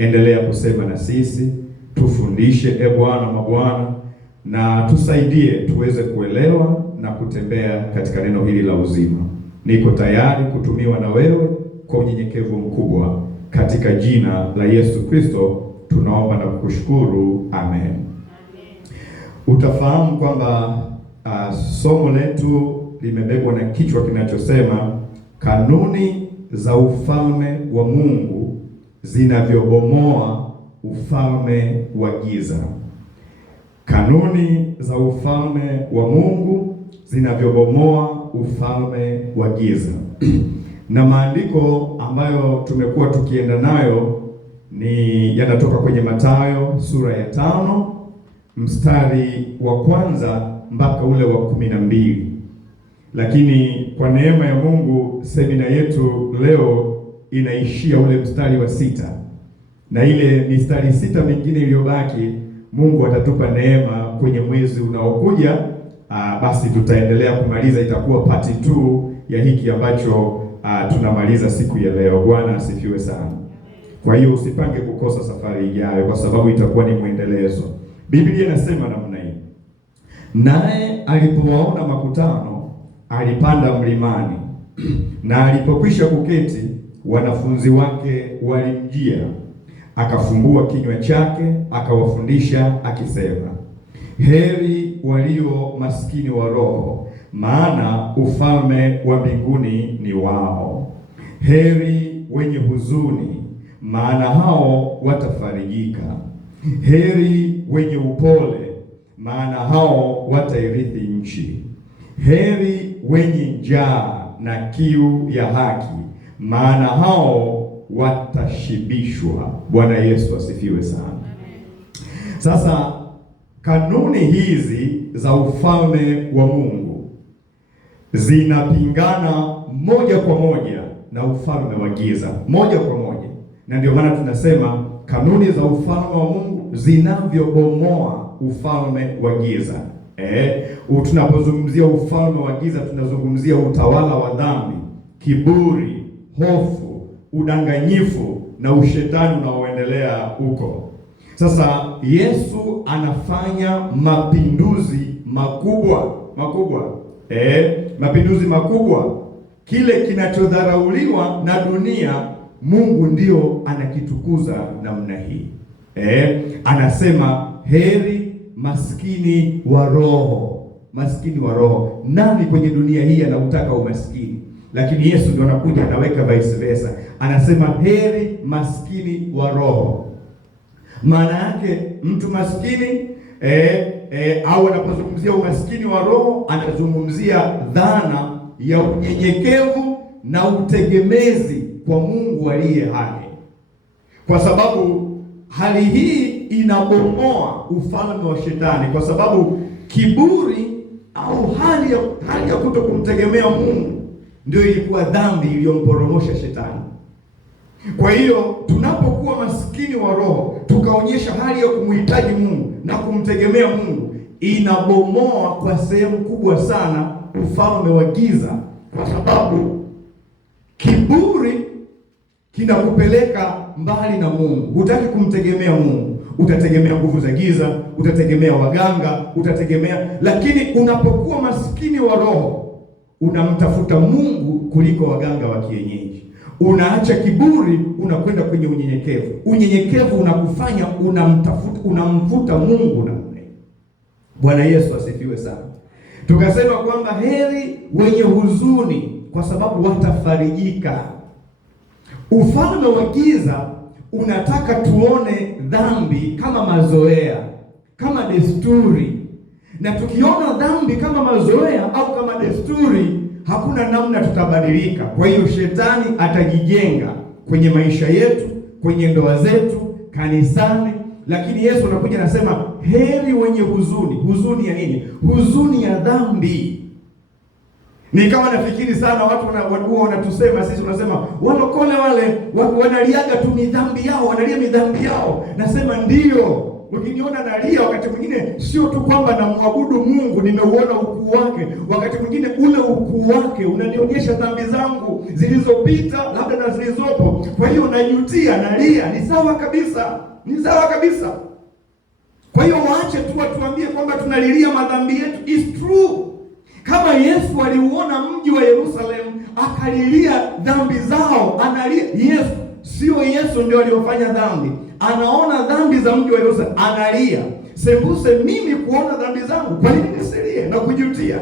endelea kusema na sisi, tufundishe Bwana mabwana, na tusaidie tuweze kuelewa na kutembea katika neno hili la uzima. Niko tayari kutumiwa na wewe kwa unyenyekevu mkubwa, katika jina la Yesu Kristo tunaomba na kukushukuru, amen. Utafahamu kwamba somo letu limebebwa na kichwa kinachosema kanuni za ufalme wa Mungu zinavyobomoa ufalme wa giza. Kanuni za ufalme wa Mungu zinavyobomoa ufalme wa giza. Na maandiko ambayo tumekuwa tukienda nayo ni yanatoka kwenye Mathayo sura ya 5 mstari wa kwanza mpaka ule wa 12. Lakini kwa neema ya Mungu semina yetu leo inaishia ule mstari wa 6. Na ile mistari 6 mingine iliyobaki Mungu atatupa neema kwenye mwezi unaokuja. Basi tutaendelea kumaliza, itakuwa part 2 ya hiki ambacho tunamaliza siku ya leo. Bwana asifiwe sana. Kwa hiyo usipange kukosa safari ijayo, kwa sababu itakuwa ni mwendelezo. Biblia inasema namna hii: naye alipowaona makutano alipanda mlimani, na alipokwisha kuketi wanafunzi wake walimjia, akafumbua kinywa chake akawafundisha akisema, heri walio maskini wa roho, maana ufalme wa mbinguni ni wao. Heri wenye huzuni, maana hao watafarijika. Heri wenye upole, maana hao watairithi nchi. Heri wenye njaa na kiu ya haki, maana hao watashibishwa. Bwana Yesu asifiwe sana. Sasa kanuni hizi za ufalme wa Mungu zinapingana moja kwa moja na ufalme wa giza, moja kwa moja. Na ndio maana tunasema kanuni za ufalme wa Mungu zinavyobomoa ufalme wa giza. Tunapozungumzia ufalme wa giza tunazungumzia utawala wa dhambi, kiburi, hofu, udanganyifu na ushetani unaoendelea huko. Sasa Yesu anafanya mapinduzi makubwa. Mapinduzi makubwa. Kile kinachodharauliwa na dunia, Mungu ndio anakitukuza namna hii. Anasema heri maskini wa roho. Maskini wa roho. Nani kwenye dunia hii anautaka umaskini? Lakini Yesu ndio anakuja anaweka vice versa. Anasema heri maskini wa roho. Maana yake mtu maskini au anapozungumzia umaskini wa roho anazungumzia dhana ya unyenyekevu na utegemezi kwa Mungu aliye hai. Kwa sababu hali hii inabomoa ufalme wa shetani, kwa sababu kiburi au hali ya kuto kumtegemea Mungu ndio ilikuwa dhambi iliyomporomosha shetani. Kwa hiyo tunapokuwa maskini wa roho, tukaonyesha hali ya kumhitaji Mungu na kumtegemea Mungu, inabomoa kwa sehemu kubwa sana ufalme wa giza, kwa sababu kiburi kinakupeleka mbali na Mungu. Hutaki kumtegemea Mungu, utategemea nguvu za giza, utategemea waganga, lakini unapokuwa maskini wa roho, unamtafuta Mungu kuliko waganga wa kienyeji. Unaacha kiburi, unakwenda kwenye unyenyekevu. Unyenyekevu unakufanya unamfuta Mungu na mne. Bwana Yesu asifiwe sana. Tukasema kwamba heri wenye huzuni, kwa sababu watafarijika. Ufalme wa giza unataka tuone dhambi kama mazoea, kama desturi. Na tukiona dhambi kama mazoea au kama desturi, hakuna namna tutabadilika. Kwa hiyo shetani atajijenga kwenye maisha yetu, kwenye ndoa zetu, kanisani. Lakini Yesu anakuja anasema heri wenye huzuni. Huzuni ya nini? Huzuni ya dhambi. Nikawa nafikiri sana watu wanatusema sisi, unasema walokole wale wanaliaga tu midhambi yao, wanalia midhambi yao. Nasema ndio, ukiniona nalia, wakati mwingine sio tu kwamba namwabudu Mungu, nimeuona ukuu wake. Wakati mwingine ule ukuu wake unanionyesha dhambi zangu zilizopita, labda na zilizopo. Kwa hiyo najutia, nalia. Ni sawa kabisa, ni sawa kabisa. Kwa hiyo waache tu watuambie kwamba tunalilia madhambi yetu. It's true. Kama Yesu aliuona mji wa Yerusalemu akalilia dhambi zao, analia. Yesu sio Yesu ndio aliyofanya dhambi, anaona dhambi za mji wa Yerusalemu, analia. Sembuse mimi kuona dhambi zangu, kwa nini nisilie na kujutia?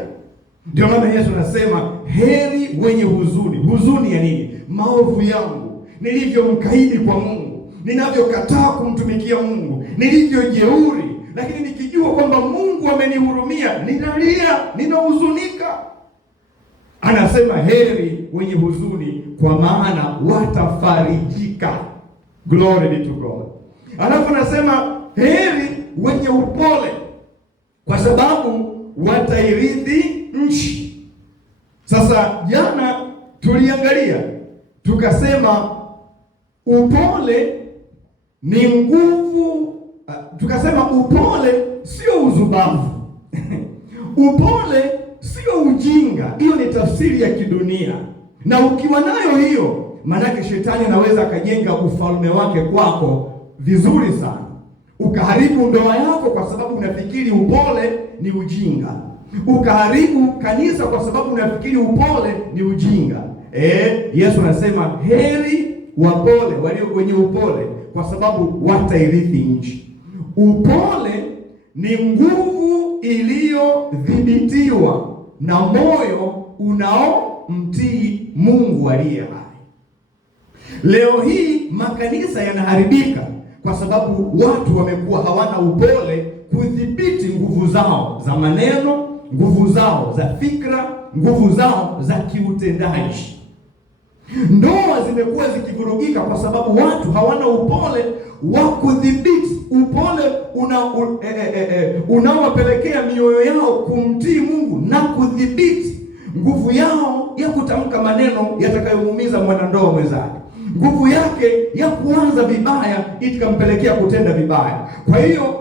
Ndio maana Yesu anasema heri wenye huzuni. Huzuni ya nini? Maovu yangu, nilivyomkaidi kwa Mungu, ninavyokataa kumtumikia Mungu, nilivyojeuri. Lakini nikijua kwamba Mungu amenihurumia, ninalia, ninahuzunika. Anasema heri wenye huzuni, kwa maana watafarijika. Glory be to God. Alafu anasema heri wenye upole, kwa sababu watairithi nchi. Sasa jana tuliangalia tukasema upole ni nguvu. Tukasema upole sio uzubavu. Upole sio ujinga. Hiyo ni tafsiri ya kidunia, na ukiwa nayo hiyo, maanake shetani anaweza akajenga ufalme wake kwako vizuri sana, ukaharibu ndoa yako kwa sababu unafikiri upole ni ujinga, ukaharibu kanisa kwa sababu unafikiri upole ni ujinga. Yesu anasema heri wapole, walio wenye upole, kwa sababu watairithi nchi. Upole ni nguvu iliyodhibitiwa na moyo unaomtii Mungu aliye hai. Leo hii makanisa yanaharibika kwa sababu watu wamekuwa hawana upole kudhibiti nguvu zao za maneno, nguvu zao za fikra, nguvu zao za kiutendaji. Ndoa zimekuwa zikivurugika kwa sababu watu hawana upole wa kudhibiti. Upole unaowapelekea mioyo yao kumtii Mungu na kudhibiti nguvu yao ya kutamka maneno yatakayomuumiza mwanandoa mwenzake, nguvu yake ya kuanza vibaya ikampelekea kutenda vibaya.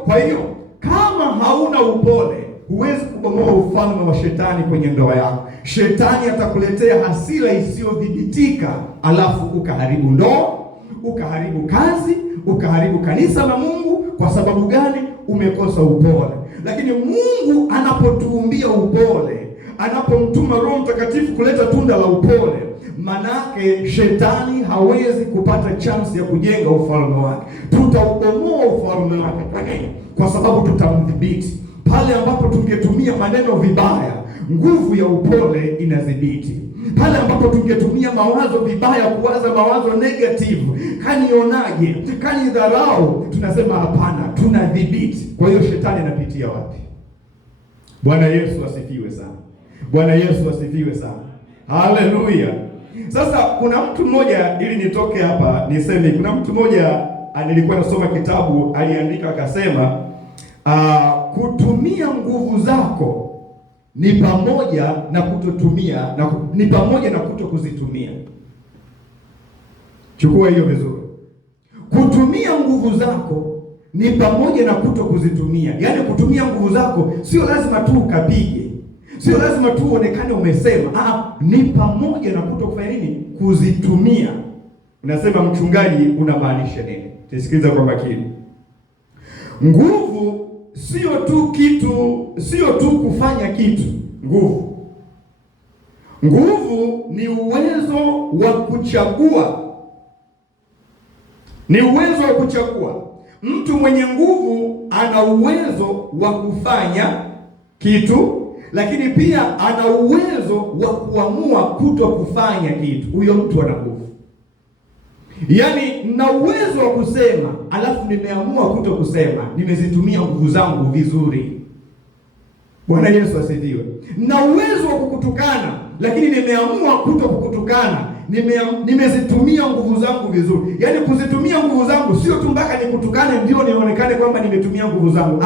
Kwa hiyo kama hauna upole, huwezi kubomoa ufalme wa shetani kwenye ndoa yako. Shetani atakuletea hasira isiyodhibitika, alafu ukaharibu ndoa, ukaharibu kazi, ukaharibu kanisa la Mungu. Kwa sababu gani? Umekosa upole. Lakini Mungu anapotuumbia upole, anapomtuma Roho Mtakatifu kuleta tunda la upole, manake shetani hawezi kupata chance ya kujenga ufalme wake. Tutaubomoa ufalme wake. Kwa nini? Kwa sababu tutamdhibiti. Pale ambapo tungetumia maneno vibaya, nguvu ya upole inadhibiti. Pale ambapo tungetumia mawazo vibaya, kuwaza mawazo negative, kanionaje, kanidharau, tunasema hapana, tunadhibiti. Kwa hiyo shetani anapitia wapi? Bwana Yesu asifiwe sana. Bwana Yesu asifiwe sana. Haleluya. Sasa kuna mtu mmoja, ili nitoke hapa niseme, kuna mtu mmoja nilikuwa nasoma kitabu, aliandika akasema, kutumia nguvu zako ni pamoja na kutotumia, ni pamoja na kutokuzitumia. Chukua hiyo vizuri. Kutumia nguvu zako ni pamoja na kutokuzitumia. Yaani kutumia nguvu zako sio lazima tu ukapige, sio lazima tu uonekane umesema. Ni pamoja na kutokufanya nini? Kuzitumia. Unasema mchungaji, unamaanisha nini? Tusikilize kwa makini. Nguvu sio tu kufanya kitu. Nguvu ni uwezo wa kuchagua. Ni uwezo wa kuchagua. Mtu mwenye nguvu ana uwezo wa kufanya kitu, lakini pia ana uwezo wa kuamua kuto kufanya kitu. Huyo mtu ana nguvu. Yaani na uwezo wa kusema, alafu nimeamua kuto kusema, nimezitumia nguvu zangu vizuri. Bwana Yesu asifiwe. Na uwezo wa kukutukana, lakini nimeamua kuto kukutukana, nimezitumia nguvu zangu vizuri. Yaani kuzitumia nguvu zangu sio tu mpaka nikutukane ndio nionekane kwamba nimetumia nguvu zangu.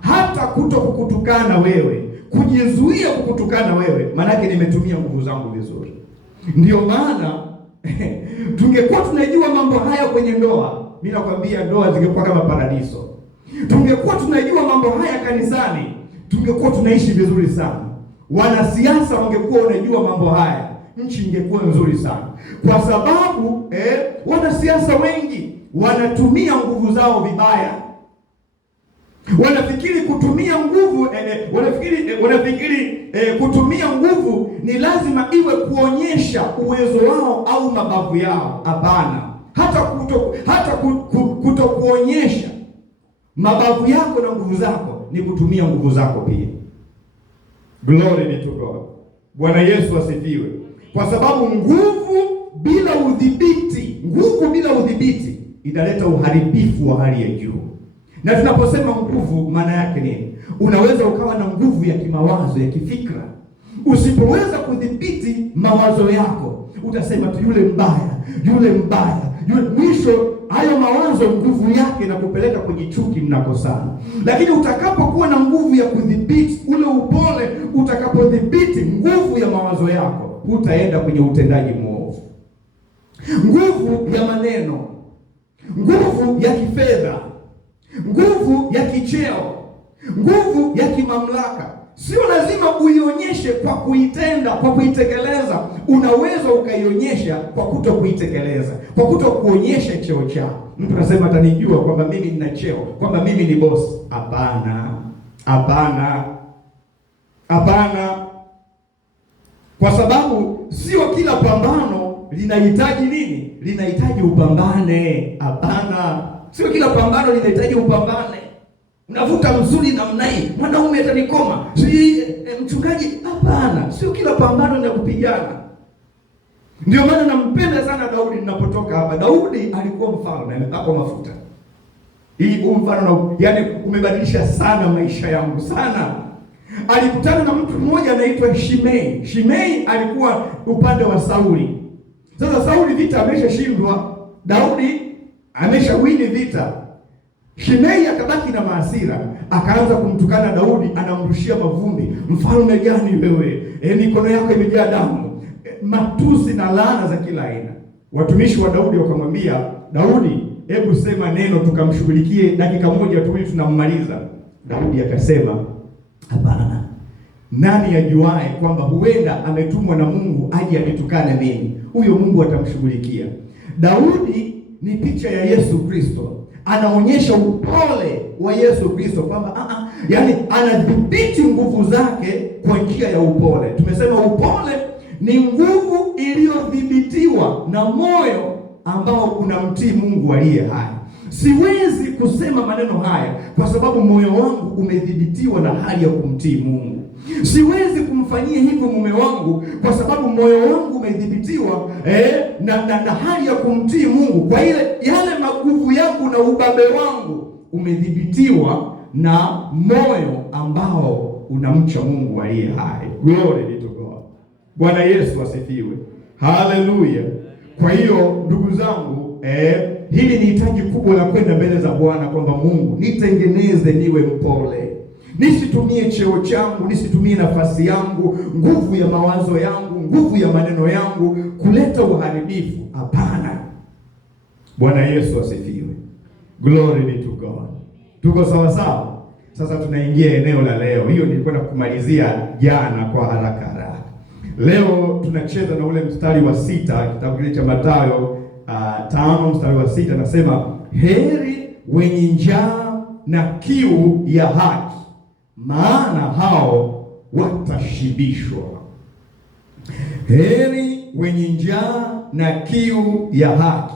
Hata kuto kukutukana wewe, kujizuia kukutukana wewe, maanake nimetumia nguvu zangu vizuri. Ndio maana tungekuwa tunajua mambo haya kwenye ndoa, mimi nakwambia ndoa zingekuwa kama paradiso. Tungekuwa tunajua mambo haya kanisani, tungekuwa tunaishi vizuri sana. Wanasiasa wangekuwa wanajua mambo haya, nchi ingekuwa nzuri sana, kwa sababu wanasiasa wengi wanatumia nguvu zao vibaya. Wanafikiri kutumia nguvu kutumia nguvu ni lazima iwe kuonyesha uwezo wao au mabavu yao. Hapana, hata kutokuonyesha mabavu yako na nguvu zako ni kutumia nguvu zako pia. Glory be to God. Bwana Yesu asifiwe. Kwa sababu nguvu bila udhibiti italeta uharibifu wa hali ya juu. Na tunaposema nguvu, maana yake nini? Unaweza ukawa na nguvu ya kimawazo, ya kifikra. Usipoweza kudhibiti mawazo yako, utasema tu yule mbaya. Mwisho hayo mawazo, nguvu yake na kupeleka kwenye chuki, mnakosana. Lakini utakapokuwa na nguvu ya kudhibiti ule upole, utakapodhibiti nguvu ya mawazo yako, utaenda kwenye utendaji mwovu. Nguvu ya maneno, nguvu ya kifedha, nguvu ya kicheo, nguvu ya kimamlaka, sio lazima uionyeshe kwa kuitenda, kwa kuitekeleza. Unaweza ukaionyesha kwa kutokuitekeleza, kwa kutokuonyesha cheo chako. Mtu anasema atanijua kwamba mimi nina cheo, kwamba mimi ni boss. Hapana. Kwa sababu sio kila pambano linahitaji nini? Linahitaji upambane. Hapana. Sio kila pambano linahitaji upambane. Unavuta mzuri namna hii, mwanaume atanikoma, mchungaji. Hapana, sio kila pambano ni kupigana. Ndio maana nampenda sana Daudi ninapotoka hapa. Daudi alikuwa mfalme, amepakwa mafuta. Hii mfano yani umebadilisha sana maisha yangu sana. Alikutana na mtu mmoja anaitwa Shimei. Shimei alikuwa upande wa Sauli. Sasa Sauli vita ameshashindwa, Daudi ameshawini vita. Shimei akabaki na maasira, akaanza kumtukana Daudi, anamrushia mavumbi. Mfalme gani wewe? Mikono yako imejaa damu. Matusi na laana za kila aina. Watumishi wa Daudi wakamwambia Daudi, hebu sema neno tukamshughulikie, dakika moja tu ili tunammaliza. Daudi akasema, hapana. Nani ajuae kwamba huenda ametumwa na Mungu aje anitukane mimi? Huyo Mungu atamshughulikia. Daudi ni picha ya Yesu Kristo. Anaonyesha upole wa Yesu Kristo kwamba yani anadhibiti nguvu zake kwa njia ya upole. Tumesema upole ni nguvu iliyodhibitiwa na moyo ambao unamtii Mungu aliye hai. Siwezi kusema maneno haya kwa sababu moyo wangu umedhibitiwa na hali ya kumtii Mungu. Siwezi kumfanyia hivyo mume wangu kwa sababu moyo wangu umedhibitiwa na hali ya kumtii Mungu. Kwa yale maguvu yangu na ubabe wangu umedhibitiwa na moyo ambao unamcha Mungu aliye hai. Glory be to God. Bwana Yesu asifiwe. Haleluya. Kwa hiyo ndugu zangu, hili ni hitaji kubwa la kwenda mbele za Bwana kwamba Mungu, nitengeneze niwe mpole. Nisitumie cheo changu, nisitumie nafasi yangu, nguvu ya mawazo yangu, nguvu ya maneno yangu kuleta uharibifu. Hapana. Bwana Yesu asifiwe. Glory be to God. Tuko sawa sawa? Sasa tunaingia eneo la leo. Hiyo nilikwenda kumalizia jana kwa haraka. Leo tunacheza na ule mstari wa 6, kitabu kile cha Mathayo 5 mstari wa 6, nasema heri wenye njaa na kiu ya haki, maana hao watashibishwa. Heri wenye njaa na kiu ya haki,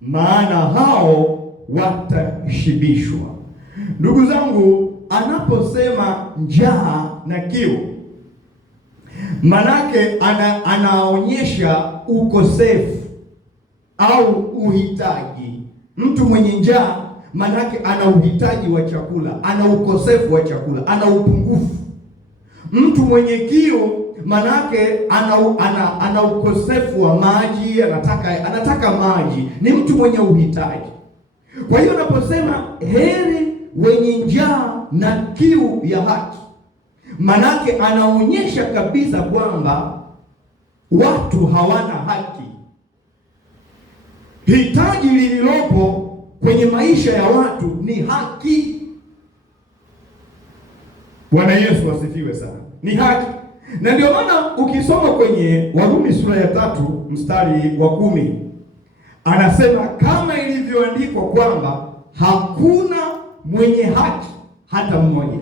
maana hao watashibishwa. Ndugu zangu, anaposema njaa na kiu, manake anaonyesha ukosefu au uhitaji. Mtu mwenye njaa manake ana uhitaji wa chakula, ana ukosefu wa chakula, ana upungufu. Mtu mwenye kiu manake ana ukosefu wa maji, anataka maji, ni mtu mwenye uhitaji. Kwa hiyo unaposema heri wenye njaa na kiu ya haki, manake anaonyesha kabisa kwamba watu hawana haki. Hitaji lililopo kwenye maisha ya watu ni haki. Bwana Yesu asifiwe sana. Ni haki. Na ndio maana ukisoma kwenye Warumi sura ya 3 mstari wa 10 anasema kama ilivyoandikwa kwamba hakuna mwenye haki hata mmoja.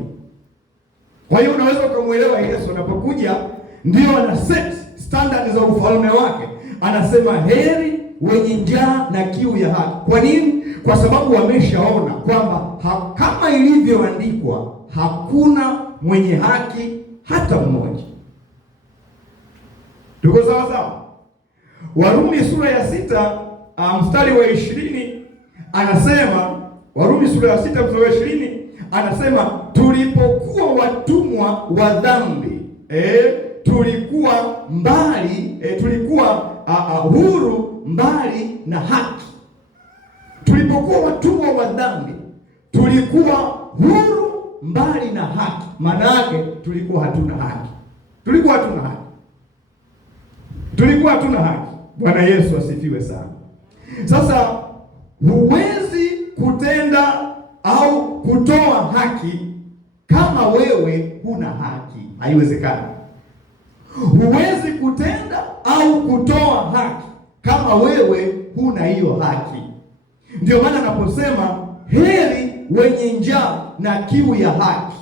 Kwa hiyo unaweza ukamwelewa Yesu anapokuja, ndio ana set standard za ufalme wake. Anasema heri wenye njaa na kiu ya haki. Kwa nini? Kwa sababu wameshaona kwamba kama ilivyoandikwa hakuna mwenye haki hata mmoja. Tuko sawa sawa? Warumi sura ya 6 mstari wa 20 anasema, Warumi sura ya 6 mstari wa 20 anasema tulipokuwa watumwa wa dhambi, tulikuwa mbali, tulikuwa huru mbali na haki. Tulipokuwa watumwa wa dhambi, tulikuwa huru mbali na haki. Maana yake tulikuwa hatuna haki. Tulikuwa hatuna haki. Tulikuwa hatuna haki. Bwana Yesu asifiwe sana. Sasa huwezi kutenda au kutoa haki kama wewe huna haki. Haiwezekani. Huwezi kutenda au kutoa haki kama wewe huna hiyo haki. Ndio maana anaposema heri wenye njaa na kiu ya haki.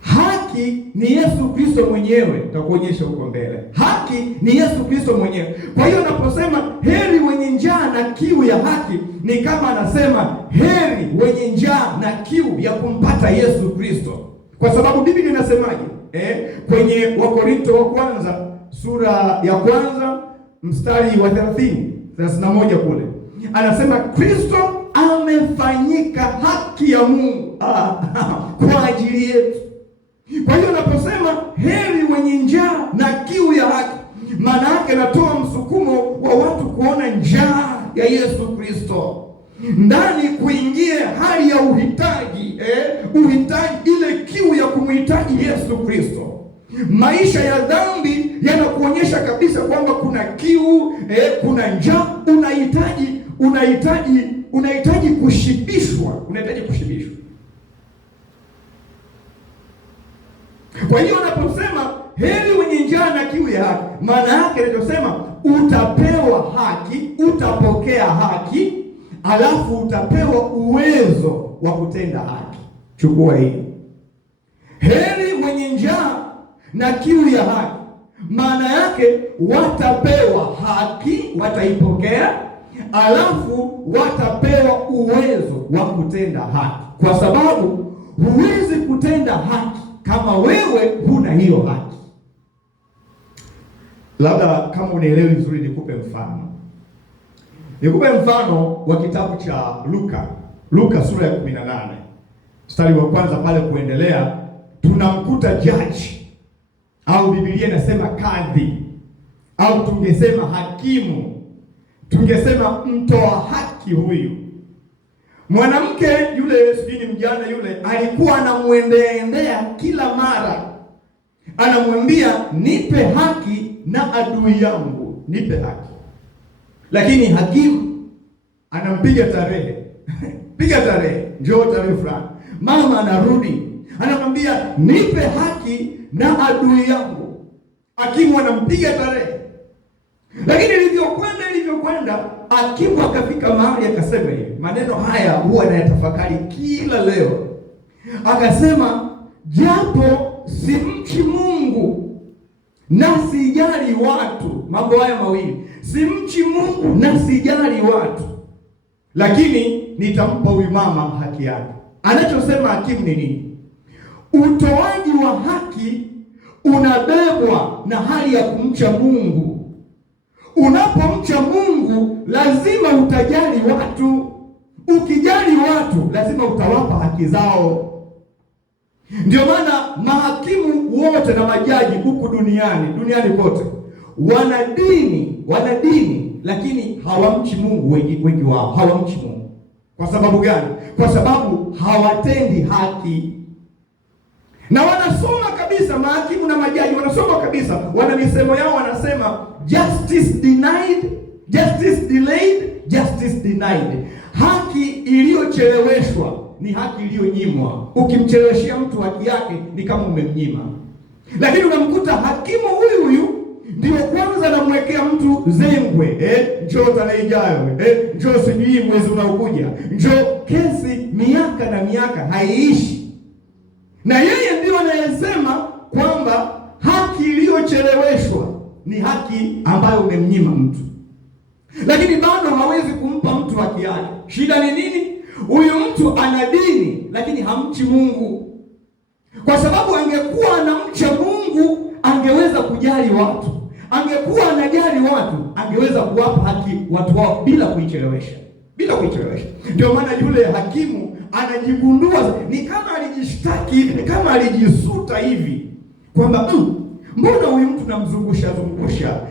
Haki ni Yesu Kristo mwenyewe, nitakuonyesha huko mbele. Haki ni Yesu Kristo mwenyewe. Kwa hiyo anaposema heri wenye njaa na kiu ya haki, ni kama anasema heri wenye njaa na kiu ya kumpata Yesu Kristo. Kwa sababu Biblia inasemaje? Kwenye Wakorintho wa kwanza sura ya 1 mstari wa 31 kule anasema Kristo amefanyika haki ya Mungu kwa ajili yetu. Kwa hiyo naposema heri wenye njaa na kiu ya haki, maana yake natoa msukumo wa watu kuona njaa ya Yesu Kristo, ndani kuingie hali ya uhitaji, uhitaji, ile kiu ya kumhitaji Yesu Kristo. Maisha ya dhambi yanakuonyesha kabisa kwamba kuna kiu, kuna njaa, unahitaji kushibishwa, unahitaji kushibishwa. Kwa hiyo unaposema heri wenye njaa na kiu ya haki, maana yake anachosema utapewa haki, utapokea haki, alafu utapewa uwezo wa kutenda haki. Chukua hii. Heri wenye njaa na kiu ya haki, maana yake watapewa haki, wataipokea, alafu watapewa uwezo wa kutenda haki, kwa sababu huwezi kutenda haki kama wewe huna hiyo haki. Labda kama unielewi vizuri, nikupe mfano. Nikupe mfano wa kitabu cha Luka sura ya 18 mstari wa 1 pale kuendelea, tunamkuta judge, au Biblia inasema kadhi, au tungesema hakimu, tungesema mtoa haki. Huyu mwanamke yule, sijui mjana yule, alikuwa anamwendeendea kila mara, anamwambia nipe haki na adui yangu, nipe haki. Lakini hakimu anampiga tarehe piga tarehe, njoo tarehe fulani. Mama anarudi anamwambia nipe haki na adui yangu. Hakimu anampiga tarehe. Lakini ilivyokwenda hakimu akafika mahali akasema hivi, maneno haya huwa anayatafakari kila leo. Akasema japo simchi Mungu na sijali watu, mambo haya mawili, simchi Mungu na sijali watu, lakini nitampa huyu mama haki yake. Anachosema hakimu ni nini? Utoaji wa haki unabebwa na hali ya kumcha Mungu. Unapomcha Mungu lazima utajali watu. Ukijali watu lazima utawapa haki zao. Ndio maana mahakimu wote na majaji huku duniani kote wana dini lakini hawamchi Mungu. Wengi wao hawamchi Mungu. Kwa sababu gani? Kwa sababu hawatendi haki. Na wanasoma kabisa, mahakimu na majaji wanasoma kabisa, wana misemo yao, wanasema justice denied, justice delayed, justice denied. Haki iliyocheleweshwa ni haki iliyonyimwa. Ukimcheleweshia mtu haki yake ni kama umemnyima. Lakini unamkuta hakimu huyu ndio kwanza anamwekea mtu zengwe, njoo tarehe ijayo, njoo sijui mwezi unaokuja, njoo. Kesi miaka na miaka haiishi, na yeye ndio anayesema kwamba haki iliyocheleweshwa ni haki ambayo umemnyima mtu, lakini bado hawezi kumpa mtu haki yake. Shida ni nini? Huyu mtu ana dini lakini hamchi Mungu. Kwa sababu angekuwa anamcha Mungu angeweza kujali watu, angekuwa anajali watu angeweza kuwapa haki watu wao bila kuichelewesha. Ndio maana yule hakimu anajigundua, ni kama alijishtaki hivi, ni kama alijisuta hivi kwamba mbona huyu mtu namzungusha?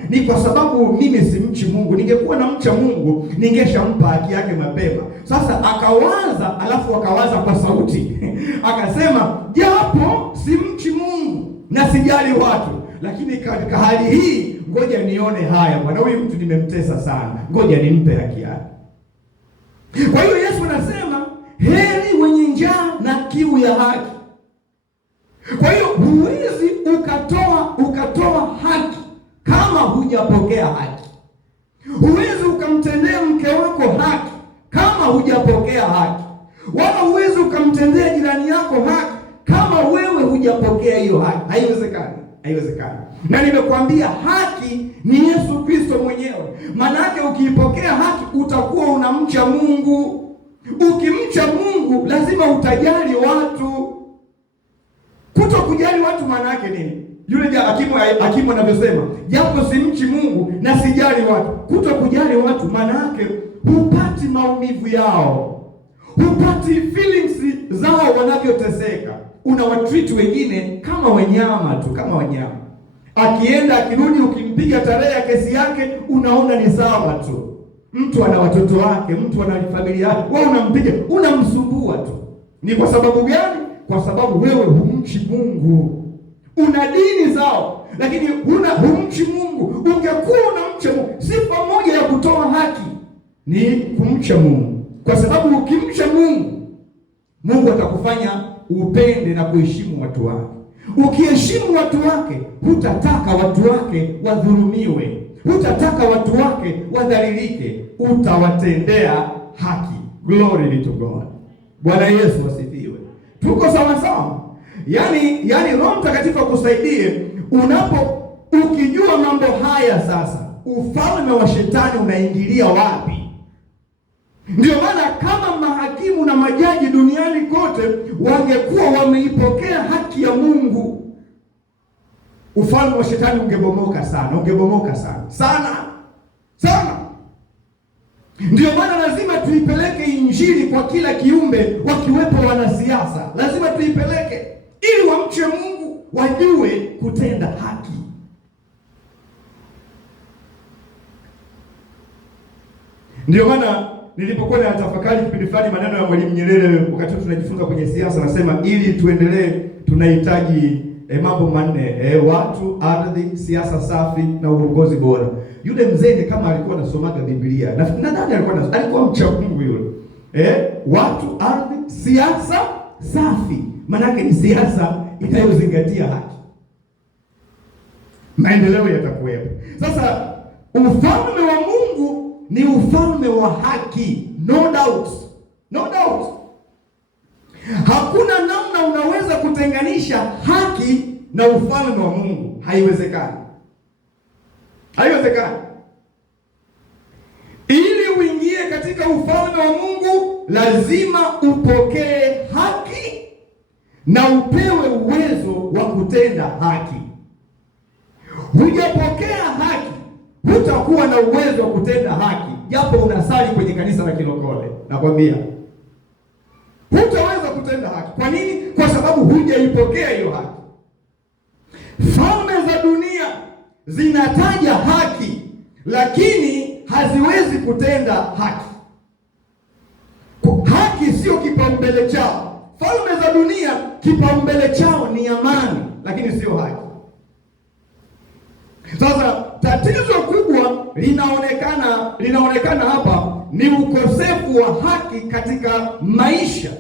Ni kwa sababu mimi simchi Mungu. Ningekuwa namcha Mungu ningeshampa haki yake mapema. Sasa akawaza, alafu akawaza kwa sauti akasema, japo simchi Mungu na sijali watu, lakini katika hali hii ngoja nione haya, bwana huyu mtu nimemtesa sana, ngoja nimpe haki yake. Kwa hiyo Yesu anasema heri wenye njaa na kiu ya haki. Kwa hiyo huwezi ukatoa haki kama hujapokea haki. Huwezi ukamtendea mke wako haki kama hujapokea haki, wala huwezi ukamtendea jirani yako haki kama wewe hujapokea hiyo haki. Haiwezekani. Na nimekwambia haki ni Yesu Kristo mwenyewe. Maana yake ukiipokea haki utakuwa unamcha Mungu. Ukimcha Mungu lazima utajali watu. Kuto kujali watu maana yake nini? Yule hakimu anavyosema, japo simchi Mungu na sijali watu. Kuto kujali watu maana yake hupati maumivu yao, hupati feelings zao wanavyoteseka. Unawatreat wengine kama wanyama tu, kama wanyama. Akienda akirudi, ukimpiga tarehe ya kesi yake unaona ni sawa tu. Mtu ana watoto wake, mtu ana familia yake, wewe unampiga, unamsumbua tu. Ni kwa sababu gani? Kwa sababu wewe humchi Mungu. Una dini zao lakini humchi Mungu. Ungekuwa unamcha Mungu, sifa moja ya kutoa haki ni kumcha Mungu. Kwa sababu ukimcha Mungu, Mungu atakufanya upende na kuheshimu watu wake. Ukiheshimu watu wake, hutataka watu wake wadhulumiwe, hutataka watu wake wadhalilike, utawatendea haki. Glory be to God. Bwana Yesu asifiwe. Tuko sawa sawa? Yaani Roho Mtakatifu akusaidie ukijua mambo haya. Sasa ufalme wa shetani unaingilia wapi? Ndio maana kama mahakimu na majaji duniani kote wangekuwa wameipokea haki ya Mungu, ufalme wa shetani ungebomoka sana. Ndio maana lazima tuipeleke injili kwa kila kiumbe, wakiwepo wanasiasa. Lazima tuipeleke ili wamche Mungu, wajue kutenda haki. Ndio maana nilipokuwa na tafakari kipindi fulani maneno ya Mwalimu Nyerere wakati tunajifunza kwenye siasa, nasema ili tuendelee tunahitaji mambo manne: watu, ardhi, siasa safi na uongozi bora. Yule mzee ni kama alikuwa anasomaga Biblia. Nadhani alikuwa mcha Mungu yule. Watu, ardhi, siasa safi. Maana yake ni siasa inayozingatia haki. Maendeleo yatakuwepo. Sasa ufalme wa Mungu ni ufalme wa haki, no doubt. Hakuna namna unaweza kutenganisha haki na ufalme wa Mungu. Haiwezekani. Ili uingie katika ufalme wa Mungu lazima upokee haki na upewe uwezo wa kutenda haki. Hujapokea haki, hutakuwa na uwezo wa kutenda haki, japo unasali kwenye kanisa la Kilokole. Nakwambia hutaweza kutenda haki. Kwa nini? Kwa sababu hujaipokea hiyo haki. Falme za dunia zinataja haki, lakini haziwezi kutenda haki. Haki sio kipaumbele chao. Falme za dunia kipaumbele chao ni amani, lakini sio haki. Sasa tatizo kubwa linaonekana hapa ni ukosefu wa haki katika maisha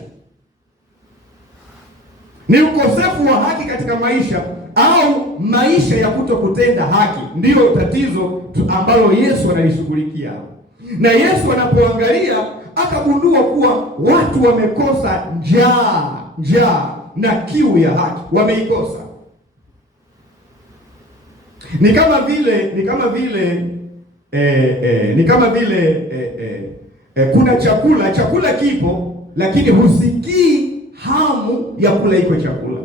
Ni ukosefu wa haki katika maisha au maisha ya kutokutenda haki, ndiyo tatizo ambalo Yesu analishughulikia. Na Yesu anapoangalia akagundua kuwa watu wamekosa njaa na kiu ya haki, wameikosa. Ni kama vile kuna chakula kipo, lakini husikii hamu ya kula iko chakula.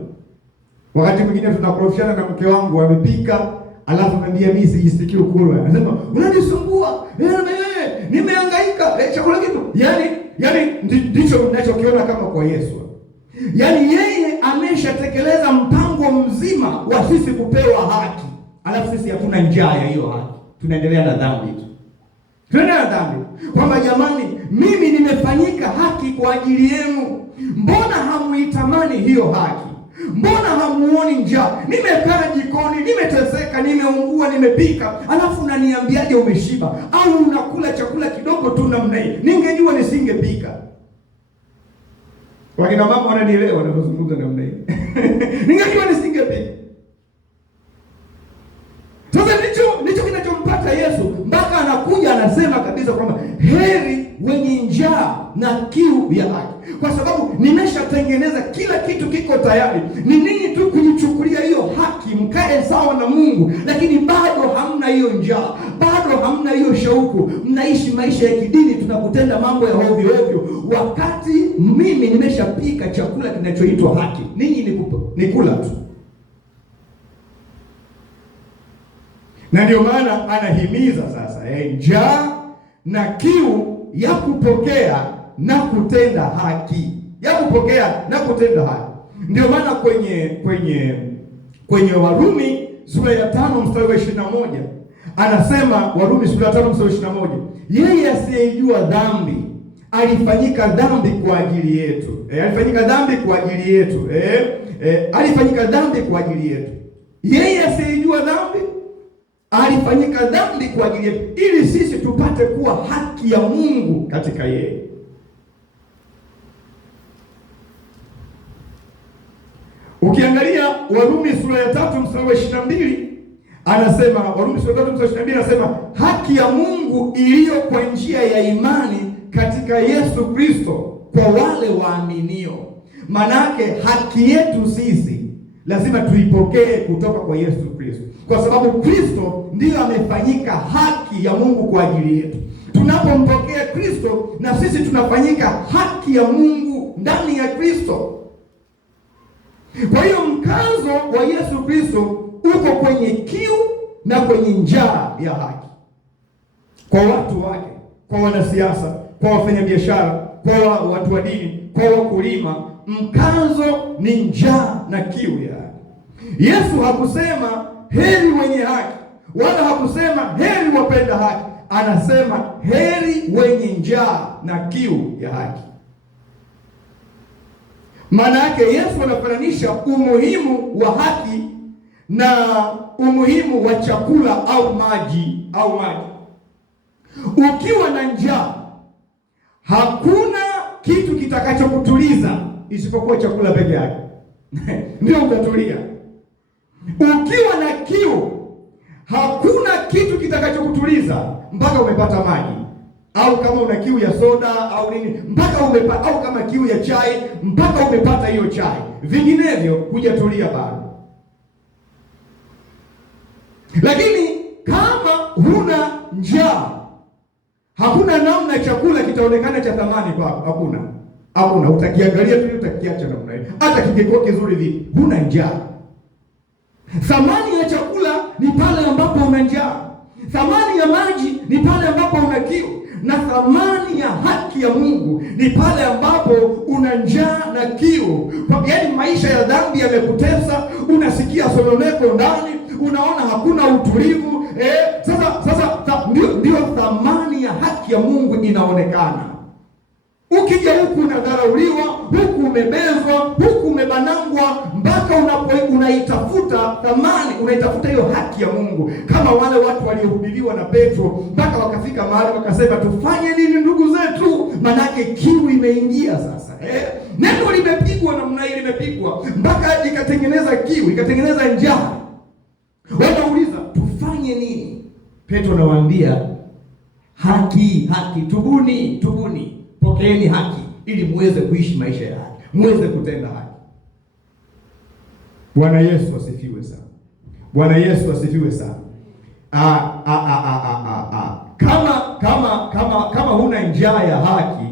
Wakati mwingine tunakorofishana na mke wangu, amepika alafu anambia mimi sijisikii kula. Anasema unanisumbua, nimehangaika, chakula kitu. Yaani ndicho ninachokiona kama kwa Yesu. Yaani yeye ameshatekeleza mpango mzima wa sisi kupewa haki. Alafu sisi hatuna njaa ya hiyo haki. Tunaendelea na dhambi tu. Tunaendelea na dhambi. Kwamba jamani, mimi nimefanyika haki kwa ajili yenu. Mbona hamuitamani hiyo haki? Mbona hamuoni njaa? Nimekaa jikoni, nimeteseka, nimeungua, nimepika, alafu unaniambiaje umeshiba? Au unakula chakula kidogo tu namna hii? Ningejua nisingepika. Wakina mama wananielewa wanapozungumza namna hii. Ningejua nisingepika. Sasa ndicho kinachompata Yesu, mpaka anakuja anasema kabisa kwamba heri wenye njaa na kiu ya haki, kwa sababu nimeshatengeneza kila kitu, kiko tayari. Ni ninyi tu kujichukulia hiyo haki, mkae sawa na Mungu, lakini bado hamna hiyo njaa, bado hamna hiyo shauku. Mnaishi maisha ya kidini, tunakutenda mambo ya ovyo ovyo, wakati mimi nimeshapika chakula kinachoitwa haki. Ninyi ni kula tu. Na ndio maana anahimiza sasa njaa na kiu ya kupokea na kutenda haki, ya kupokea na kutenda haki. Ndio maana kwenye Warumi sura ya 5 mstari wa 21 anasema, Warumi sura ya 5 mstari wa 21, yeye asiyejua dhambi alifanyika dhambi kwa ajili yetu. Alifanyika dhambi kwa ajili yetu. Alifanyika dhambi kwa ajili yetu. Yeye asiyejua dhambi alifanyika dhambi kwa ajili yetu, ili sisi tupate kuwa haki ya Mungu katika yeye. Ukiangalia Warumi sura ya 3 mstari wa 22 anasema, Warumi sura ya 3 mstari wa 22 anasema, haki ya Mungu iliyo kwa njia ya imani katika Yesu Kristo kwa wale waaminio. Manake haki yetu sisi lazima tuipokee kutoka kwa Yesu Kristo, kwa sababu Kristo ndiyo amefanyika haki ya Mungu kwa ajili yetu. Tunapompokea Kristo, na sisi tunafanyika haki ya Mungu ndani ya Kristo. Kwa hiyo mkazo wa Yesu Kristo uko kwenye kiu na kwenye njaa ya haki, kwa watu wake, kwa wanasiasa, kwa wafanyabiashara, kwa watu wa dini, kwa wakulima. Mkazo ni njaa na kiu ya haki. Yesu hakusema heri wenye haki, wala hakusema heri wapenda haki. Anasema heri wenye njaa na kiu ya haki. Maana yake Yesu anafananisha umuhimu wa haki na umuhimu wa chakula au maji. Ukiwa na njaa, hakuna kitu kitakachokutuliza isipokuwa chakula peke yake. Ndio utatulia. Ukiwa na kiu, hakuna kitu kitakachokutuliza mpaka umepata maji, au kama una kiu ya soda au nini, mpaka umepata, au kama kiu ya chai, mpaka umepata hiyo chai. Vinginevyo hujatulia bado. Lakini kama huna njaa, hakuna namna chakula kitaonekana cha thamani kwako. Hakuna. Utakiangalia tu, utakiacha namna hiyo, hata kingekuwa kizuri vipi, huna njaa. Thamani ya chakula ni pale ambapo una njaa. Thamani ya maji ni pale ambapo una kiu, na thamani ya haki ya Mungu ni pale ambapo una njaa na kiu. Yaani maisha ya dhambi yamekutesa, unasikia sononeko ndani, unaona hakuna utulivu. Sasa ndio thamani ya haki ya Mungu inaonekana. Ukija huku unadharauliwa, huku umebezwa, huku umebanangwa mpaka unaitafuta thamani, unaitafuta hiyo haki ya Mungu, kama wale watu waliohubiriwa na Petro mpaka wakafika mahali wakasema tufanye nini ndugu zetu? Manake kiu imeingia sasa. Neno limepigwa namna hii, limepigwa mpaka ikatengeneza kiu, ikatengeneza njaa. Wanauliza tufanye nini? Petro anawaambia haki, tubuni, pokeeni haki ili muweze kuishi maisha ya haki, muweze kutenda haki. Bwana Yesu asifiwe sana. Bwana Yesu asifiwe sana. Kama huna njaa ya haki,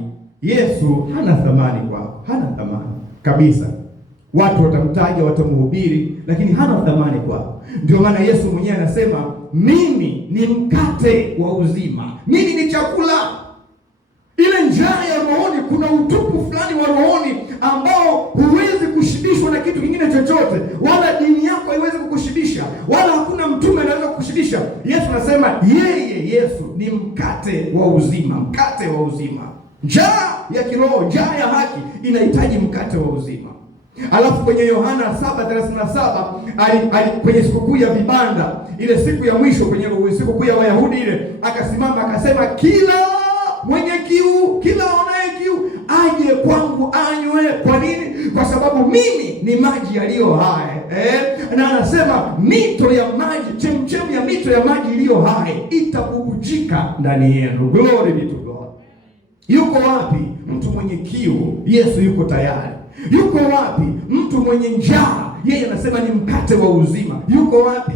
Yesu hana thamani kwako, hana thamani kabisa. Watu watamtaja, watamhubiri, lakini hana thamani kwao. Ndio maana Yesu mwenyewe anasema mimi ni mkate wa uzima, mimi ni chakula. Ile njaa ya rohoni, kuna utupu fulani wa rohoni ambao huwezi kushibishwa na kitu kingine chochote, wala dini yako haiwezi kukushibisha, wala hakuna mtume anaweza kukushibisha. Yesu anasema yeye, Yesu ni mkate wa uzima, mkate wa uzima. Njaa ya kiroho, njaa ya haki inahitaji mkate wa uzima. Alafu kwenye Yohana 7:37 kwenye sikukuu ya vibanda, ile siku ya mwisho, kwenye sikukuu ya Wayahudi ile, akasimama akasema, kila mwenye kiu, kila aonaye kiu aje kwangu anywe. Kwa nini? Kwa sababu mimi ni maji yaliyo hai. Na anasema mito ya maji, chemchemi ya mito ya maji iliyo hai itabubujika ndani yenu. Glory be to God. Yuko wapi mtu mwenye kiu? Yesu yuko tayari. Yuko wapi mtu mwenye njaa? Yeye anasema ni mkate wa uzima. Yuko wapi?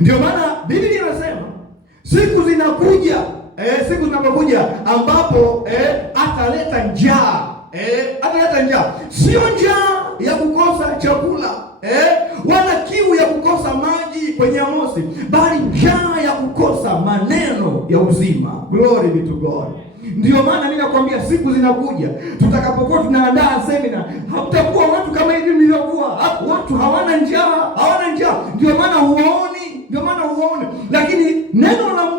Ndio maana Biblia inasema siku zinakuja, siku zinapokuja ambapo ataleta njaa, ataleta njaa. Sio njaa ya kukosa chakula, wala kiu ya kukosa maji kwenye Amosi, bali njaa ya kukosa maneno ya uzima. Glory be to God. Ndio maana mimi nakwambia siku zinakuja tutakapokuwa tunaandaa semina, hamtakuwa watu kama hivi mlivyokuwa. Watu hawana njaa, hawana njaa. Ndio maana huoni, lakini neno la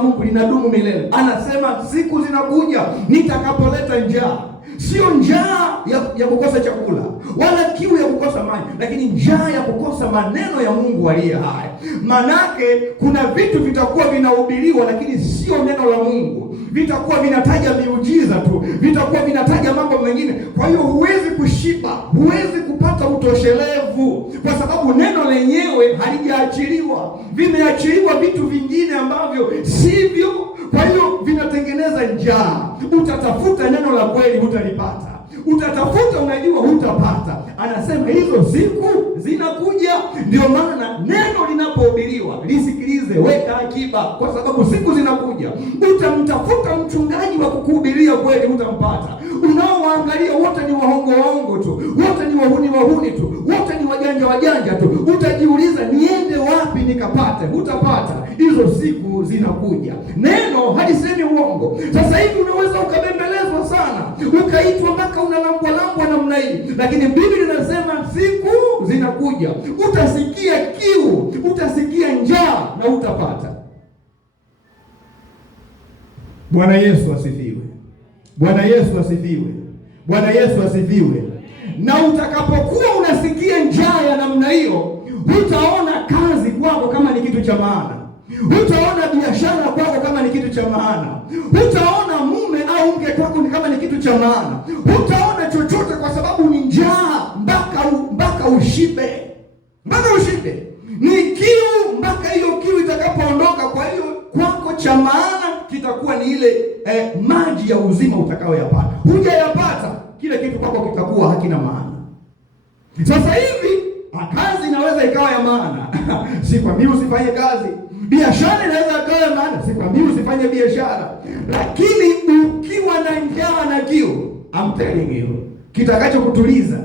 Mungu linadumu milele. Anasema siku zinakuja nitakapoleta njaa. Sio njaa ya kukosa chakula wala kiu ya kukosa maji, lakini njaa ya kukosa maneno ya Mungu aliye hai. Manake kuna vitu vitakuwa vinahubiriwa, lakini sio neno la Mungu. Vitakuwa vinataja miujiza tu, vitakuwa vinataja mambo mengine. Kwa hiyo huwezi kushiba, huwezi kupata utoshelevu, kwa sababu neno lenyewe halijaachiliwa. Vimeachiliwa vitu vingine ambavyo sivyo. Kwa hiyo vinatengeneza njaa. Utatafuta neno la kweli, hutalipata. Utatafuta, unajua, hutapata. Anasema hizo siku zinakuja. Ndio maana neno linapohubiriwa lisikilize, weka akiba, kwa sababu siku zinakuja. Utamtafuta mchungaji wa kukuhubiria kweli, hutampata. Unaowaangalia wote ni waongo tu, wote ni wahuni tu, wote ni wajanja tu. Utajiuliza, niende wapi nikapate? Hutapata. Hizo siku zinakuja. Neno halisemi uongo. Sasa hivi unaweza ukabembelezwa sana, ukaitwa mpaka unalambwa namna hii, lakini Biblia inasema siku zinakuja, utasikia kiu, utasikia njaa na utapata. Bwana Yesu asifiwe. Bwana Yesu asifiwe. Bwana Yesu asifiwe. Na utakapokuwa unasikia njaa ya namna hiyo, hutaona kazi kwako kama ni kitu cha maana. Hutaona biashara kwako kama ni kitu cha maana. Hutaona mume au mke kwako kama ni kitu cha maana. Hutaona chochote, kwa sababu ni njaa mpaka ushibe. Mpaka ushibe. Ni kiu mpaka hiyo kiu itakapoondoka. Kwa hiyo kwako cha maana kitakuwa ni ile maji ya uzima utakayoyapata. Hujayapata, kile kitu kwako kitakuwa hakina maana. Sasa hivi kazi inaweza ikawa ya maana. Sikwambii usifanye kazi. Biashara inaweza ikawa ya maana. Sikwambii usifanye biashara. Lakini ukiwa na njaa na kiu, I'm telling you, kitakacho kutuliza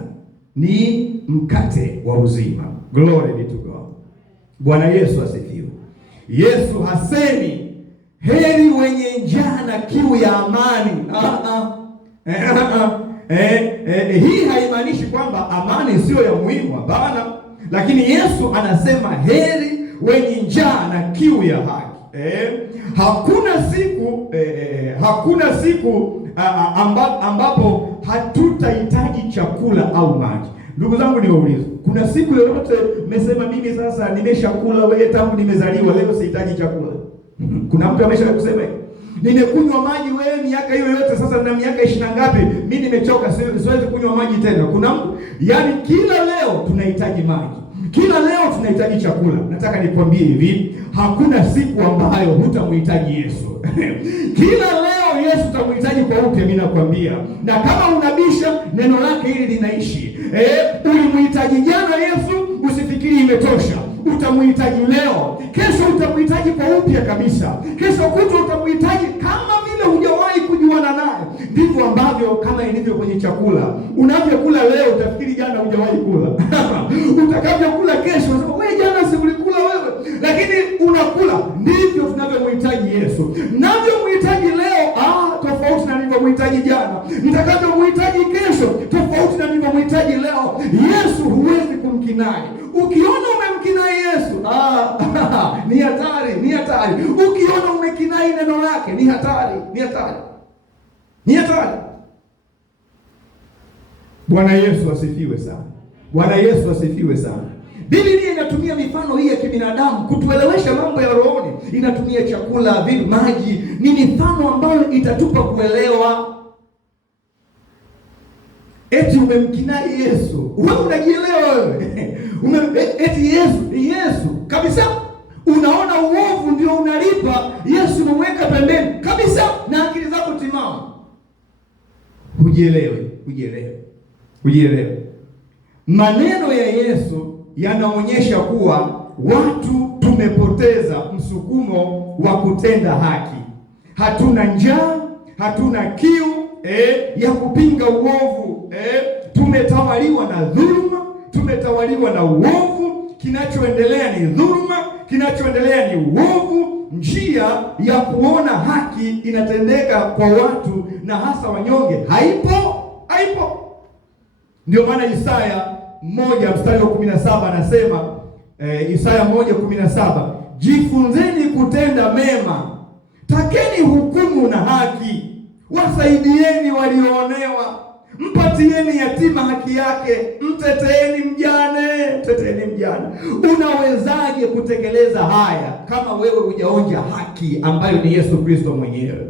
ni mkate wa uzima. Glory be to God. Bwana Yesu asifiwe. Yesu hasemi heri wenye njaa na kiu ya amani. Hii haimaanishi kwamba amani sio ya muhimu, hapana. Lakini Yesu anasema heri wenye njaa na kiu ya haki. Hakuna siku ambapo hatutahitaji au maji. Ndugu zangu, niwaulize, kuna siku yoyote mmesema mimi sasa nimeshakula wewe tangu nimezaliwa, leo sihitaji chakula? Kuna mtu ameshawahi kusema hivi? Nimekunywa maji wewe miaka hiyo yote, sasa na miaka 20 na ngapi, mimi nimechoka, siwezi kunywa maji tena. Kuna mtu, yaani kila leo tunahitaji maji, kila leo tunahitaji chakula. Nataka nikwambie hivi, hakuna siku ambayo hutamhitaji Yesu. Kila leo Yesu utamhitaji kwa upya, mimi nakwambia. Na kama unabisha, neno lake hili linaishi. Ulimhitaji jana Yesu, usifikiri imetosha. Utamhitaji leo, kesho utamhitaji kwa upya kabisa, kesho kutwa utamhitaji kama vile hujawahi kujuana naye. Ndivyo ambavyo kama ilivyo kwenye chakula, unavyokula leo utafikiri jana hujawahi kula. Utakavyokula kesho unasema wewe, jana si ulikula wewe, lakini unakula. Ndivyo tunavyomhitaji Yesu. Navyomhitaji leo tofauti na nilivyomhitaji jana. Nitakavyomhitaji kesho tofauti na nilivyomhitaji leo. Yesu huwezi kumkinai. Ukiona umemkinai Yesu, ni hatari, ni hatari. Ukiona umekinai neno lake, ni hatari, ni hatari, ni hatari. Bwana Yesu asifiwe sana. Bwana Yesu asifiwe sana. Biblia inatumia mifano hii ya kibinadamu kutuelewesha mambo ya rohoni. Inatumia chakula, vitu, maji. Ni mifano ambayo itatupa kuelewa. Eti umemkinai Yesu. Wewe unajielewa wewe? Eti Yesu kabisa. Unaona uovu ndio unalipa, Yesu umeweka pembeni kabisa na akili zako timamu. Hujielewe. Maneno ya Yesu yanaonyesha kuwa watu tumepoteza msukumo wa kutenda haki. Hatuna njaa, hatuna kiu ya kupinga uovu. Tumetawaliwa na dhuluma, tumetawaliwa na uovu. Kinachoendelea ni dhuluma, kinachoendelea ni uovu. Njia ya kuona haki inatendeka kwa watu na hasa wanyonge haipo. Ndio maana Isaya 1:17 anasema, Isaya 1:17, jifunzeni kutenda mema, takeni hukumu na haki, wasaidieni walioonewa, mpatieni yatima haki yake, mteteeni mjane. Unawezaje kutekeleza haya kama wewe hujaonja haki ambayo ni Yesu Kristo mwenyewe?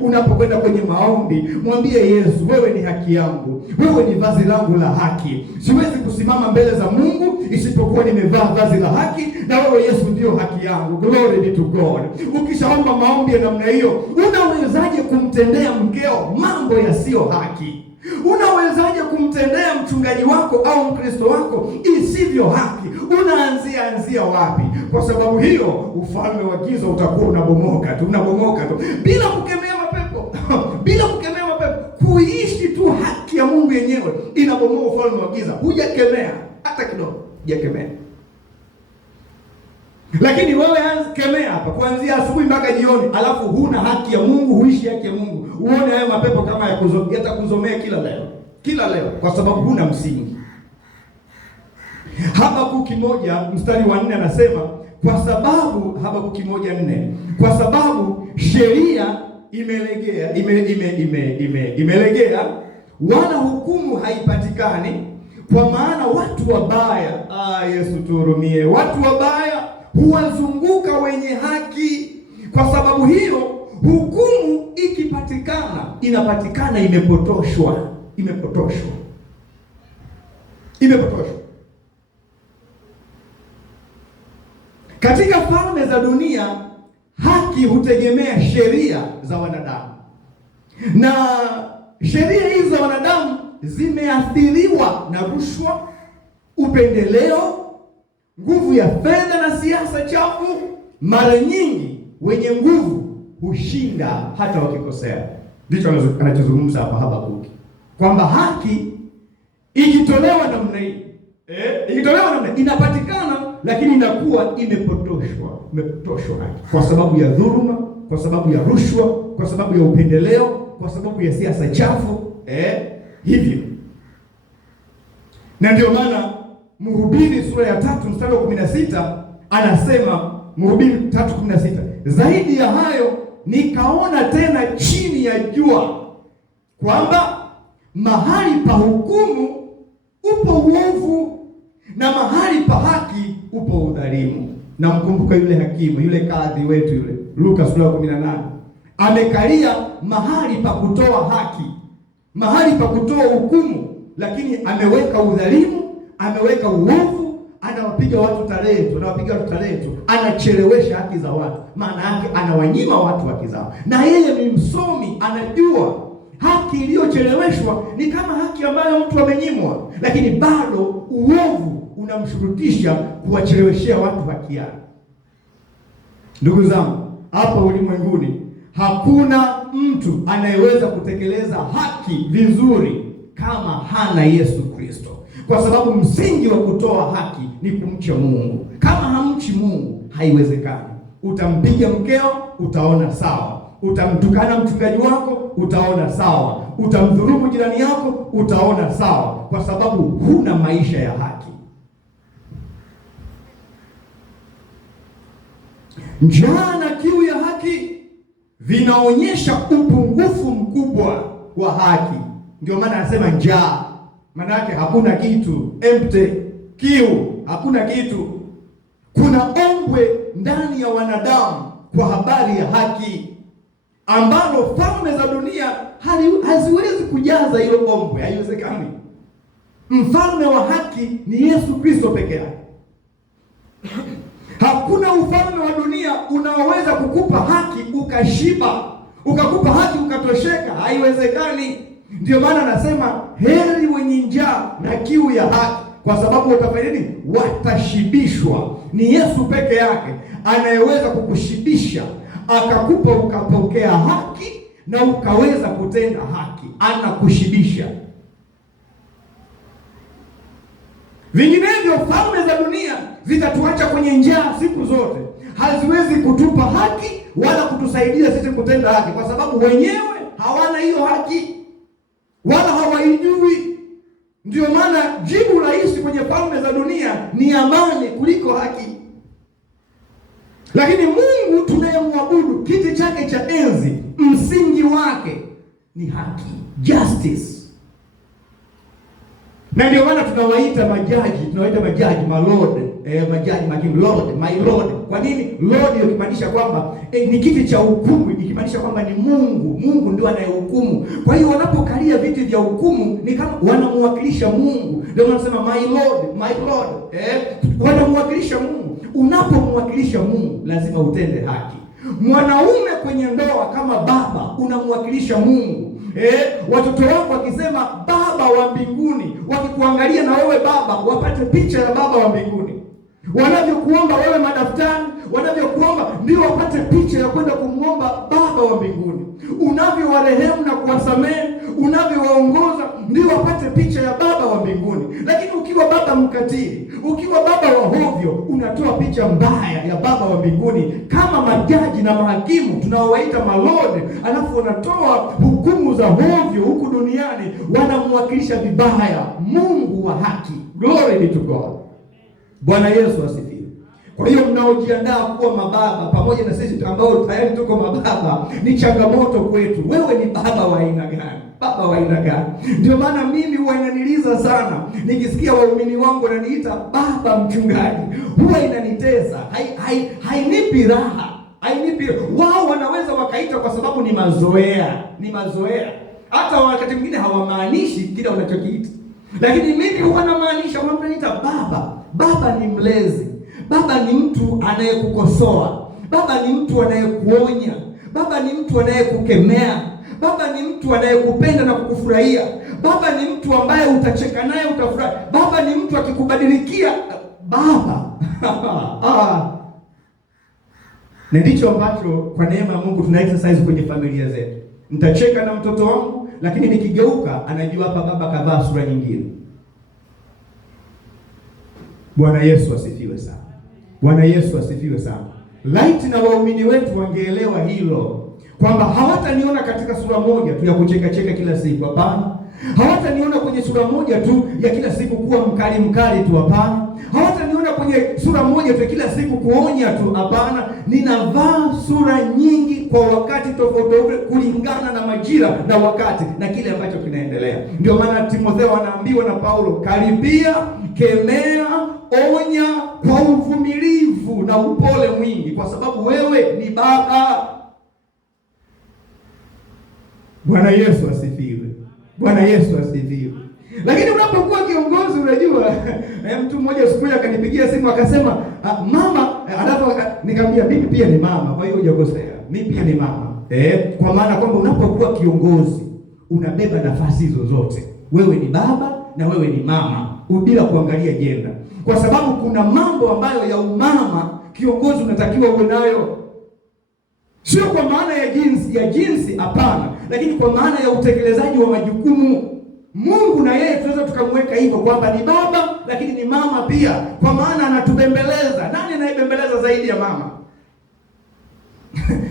Unapokwenda kwenye maombi, mwambie Yesu, wewe ni haki yangu, wewe ni vazi langu la haki. Siwezi kusimama mbele za Mungu isipokuwa nimevaa vazi la haki, na wewe Yesu ndio haki yangu. Glory be to God. Ukishaomba maombi ya namna hiyo, unawezaje kumtendea mkeo mambo yasiyo haki? Unawezaje kumtendea mchungaji wako au Mkristo wako isivyo haki? Unaanzia wapi? Kwa sababu hiyo ufalme wa giza utakuwa unabomoka tu bila kukemea mapepo. Bila kukemea mapepo, kuishi tu haki ya Mungu yenyewe inabomoa ufalme wa giza. Hujakemea hata kidogo, hujakemea. Lakini wewe kemea hapa kuanzia asubuhi mpaka jioni, alafu huna haki ya Mungu, huishi haki ya Mungu. Uone hayo mapepo kama yatakuzomea kila leo kwa sababu huna msingi. Habakuki 1:4 anasema, kwa sababu Habakuki 1:4, kwa sababu sheria imelegea wala hukumu haipatikani, kwa maana watu wabaya, Yesu tuhurumie, watu wabaya huwazunguka wenye haki. Kwa sababu hiyo hukumu inapatikana imepotoshwa. Katika falme za dunia, haki hutegemea sheria za wanadamu, na sheria hizo za wanadamu zimeathiriwa na rushwa, upendeleo, nguvu ya fedha na siasa chafu. Mara nyingi wenye nguvu hushinda hata wakikosea. Ndicho anachozungumza hapa Habakuki, kwamba haki ikitolewa namna hii, inapatikana, lakini inakuwa imepotoshwa haki, kwa sababu ya dhuluma, kwa sababu ya rushwa, kwa sababu ya upendeleo, kwa sababu ya siasa chafu. Hivyo na ndio maana Mhubiri sura ya 3:16 anasema, Mhubiri 3:16, zaidi ya hayo nikaona tena chini ya jua kwamba mahali pa hukumu upo uovu, na mahali pa haki upo udhalimu. Na mkumbuka yule hakimu, yule kadhi wetu yule, Luka sura 18, amekalia mahali pa kutoa haki, mahali pa kutoa hukumu, lakini ameweka udhalimu, ameweka uovu, anawapiga watu tarehe, anachelewesha haki za watu. Maana yake anawanyima watu haki zao, na yeye ni msomi, anajua haki iliyocheleweshwa ni kama haki ambayo mtu amenyimwa, lakini bado uovu unamshurutisha kuwacheleweshea watu haki yao. Ndugu zangu, hapa ulimwenguni hakuna mtu anayeweza kutekeleza haki vizuri kama hana Yesu Kristo, kwa sababu msingi wa kutoa haki ni kumcha Mungu. Kama hamchi Mungu haiwezekani. Utampiga mkeo, utaona sawa. Utamtukana mchungaji wako, utaona sawa. Utamdhulumu jirani yako, utaona sawa, kwa sababu huna maisha ya haki. Njaa na kiu ya haki vinaonyesha upungufu mkubwa wa haki. Ndio maana anasema njaa, maana yake hakuna kitu, empty. Kiu, hakuna kitu. Kuna ombwe ndani ya wanadamu kwa habari ya haki, ambalo falme za dunia haziwezi kujaza hilo ombwe, haiwezekani. Mfalme wa haki ni Yesu Kristo peke yake. Hakuna ufalme wa dunia unaoweza kukupa haki ukashiba, ukakupa haki ukatosheka, haiwezekani. Ndio maana anasema heri wenye njaa na kiu ya haki, kwa sababu watafanya nini? Watashibishwa. Ni Yesu peke yake anayeweza kukushibisha, akakupa ukapokea haki na ukaweza kutenda haki, anakushibisha. Vinginevyo falme za dunia zitatuacha kwenye njaa siku zote, haziwezi kutupa haki wala kutusaidia sisi kutenda haki, kwa sababu wenyewe hawana hiyo haki wala hawaijui. Ndio maana jibu rahisi kwenye falme za dunia ni amani kuliko haki. Lakini Mungu tunayemwabudu, kiti chake cha enzi, msingi wake ni haki, justice. Na ndio maana tunawaita majaji, my lord, majaji, my lord, my lord. Kwa nini lord? Ikimaanisha kwamba ni kiti cha hukumu, ikimaanisha kwamba ni Mungu ndio anayehukumu. Kwa hiyo wanapokalia viti vya hukumu ni kama wanamwakilisha Mungu. Ndio wanasema my lord, wanamwakilisha Mungu. Unapomwakilisha Mungu lazima utende haki. Mwanaume kwenye ndoa kama baba unamwakilisha Mungu. Watoto wako wakisema baba wa mbinguni, wakikuangalia na wewe baba, wapate picha ya baba wa mbinguni. Wanavyokuomba wewe madaftari, wanavyokuomba ndio wapate picha ya kwenda kumwomba baba wa mbinguni. Unavyowarehemu na kuwasamehe, unavyowaongoza ndio wapate picha ya baba wa mbinguni. Lakini ukiwa baba mkatili, ukiwa baba wa hovyo, unatoa picha mbaya ya baba wa mbinguni. Kama majaji na mahakimu tunaowaita malord, alafu wanatoa hukumu za hovyo huku duniani, wanamwakilisha vibaya Mungu wa haki. Glory be to God. Bwana Yesu asifiwe. Kwa hiyo mnaojiandaa kuwa mababa, pamoja na sisi ambao tayari tuko mababa, ni changamoto kwetu. Wewe ni baba wa aina gani? Baba wa aina gani? Ndio maana mimi huwa inaniliza sana nikisikia waumini wangu wananiita baba mchungaji. Huwa inanitesa, hainipi raha, hainipi. Wao wanaweza wakaita kwa sababu ni mazoea, hata wakati mwingine hawamaanishi kile unachokiita, lakini mimi huwa namaanisha. Wananiita baba. Baba ni mlezi. Baba ni mtu anayekukosoa. Baba ni mtu anayekuonya. Baba ni mtu anayekukemea. Baba ni mtu anayekupenda na kukufurahia. Baba ni mtu ambaye utacheka naye utafurahi. Baba ni mtu akikubadilikia. Baba. Na ndicho ambacho kwa neema ya Mungu tuna exercise kwenye familia zetu. Nitacheka na mtoto wangu, lakini nikigeuka anajua hapa baba kavaa sura nyingine. Bwana Yesu asifiwe sana. Bwana Yesu asifiwe sana. Laiti na waumini wetu wangeelewa hilo, kwamba hawataniona katika sura moja tu ya kucheka kila siku. Hapana, Hawataniona kwenye sura moja tu ya kila siku kuwa mkali tu, hapana. Hawataniona kwenye sura moja tu kila siku kuonya tu, hapana. Ninavaa sura nyingi kwa wakati tofauti kulingana na majira na wakati na kile ambacho kinaendelea. Ndio maana Timotheo anaambiwa na Paulo, karibia, kemea, onya kwa uvumilivu na upole mwingi, kwa sababu wewe ni baba. Bwana Yesu asifiwe. Bwana Yesu asifiwe. Lakini unapokuwa kiongozi, unajua mtu mmoja siku moja akanipigia simu akasema, mama, nikamwambia mimi pia ni mama, kwa hiyo hujakosea. Mimi pia ni mama. Kwa maana kwamba unapokuwa kiongozi unabeba nafasi hizo zote. Wewe ni baba na wewe ni mama, bila kuangalia jenda. Kwa sababu kuna mambo ambayo ya umama kiongozi unatakiwa uwe nayo. Sio kwa maana ya jinsi, hapana, lakini kwa maana ya utekelezaji wa majukumu. Mungu na yeye tunaweza tukamweka hivyo kwamba ni baba lakini ni mama pia, kwa maana anatubembeleza. Nani anayebembeleza zaidi ya mama?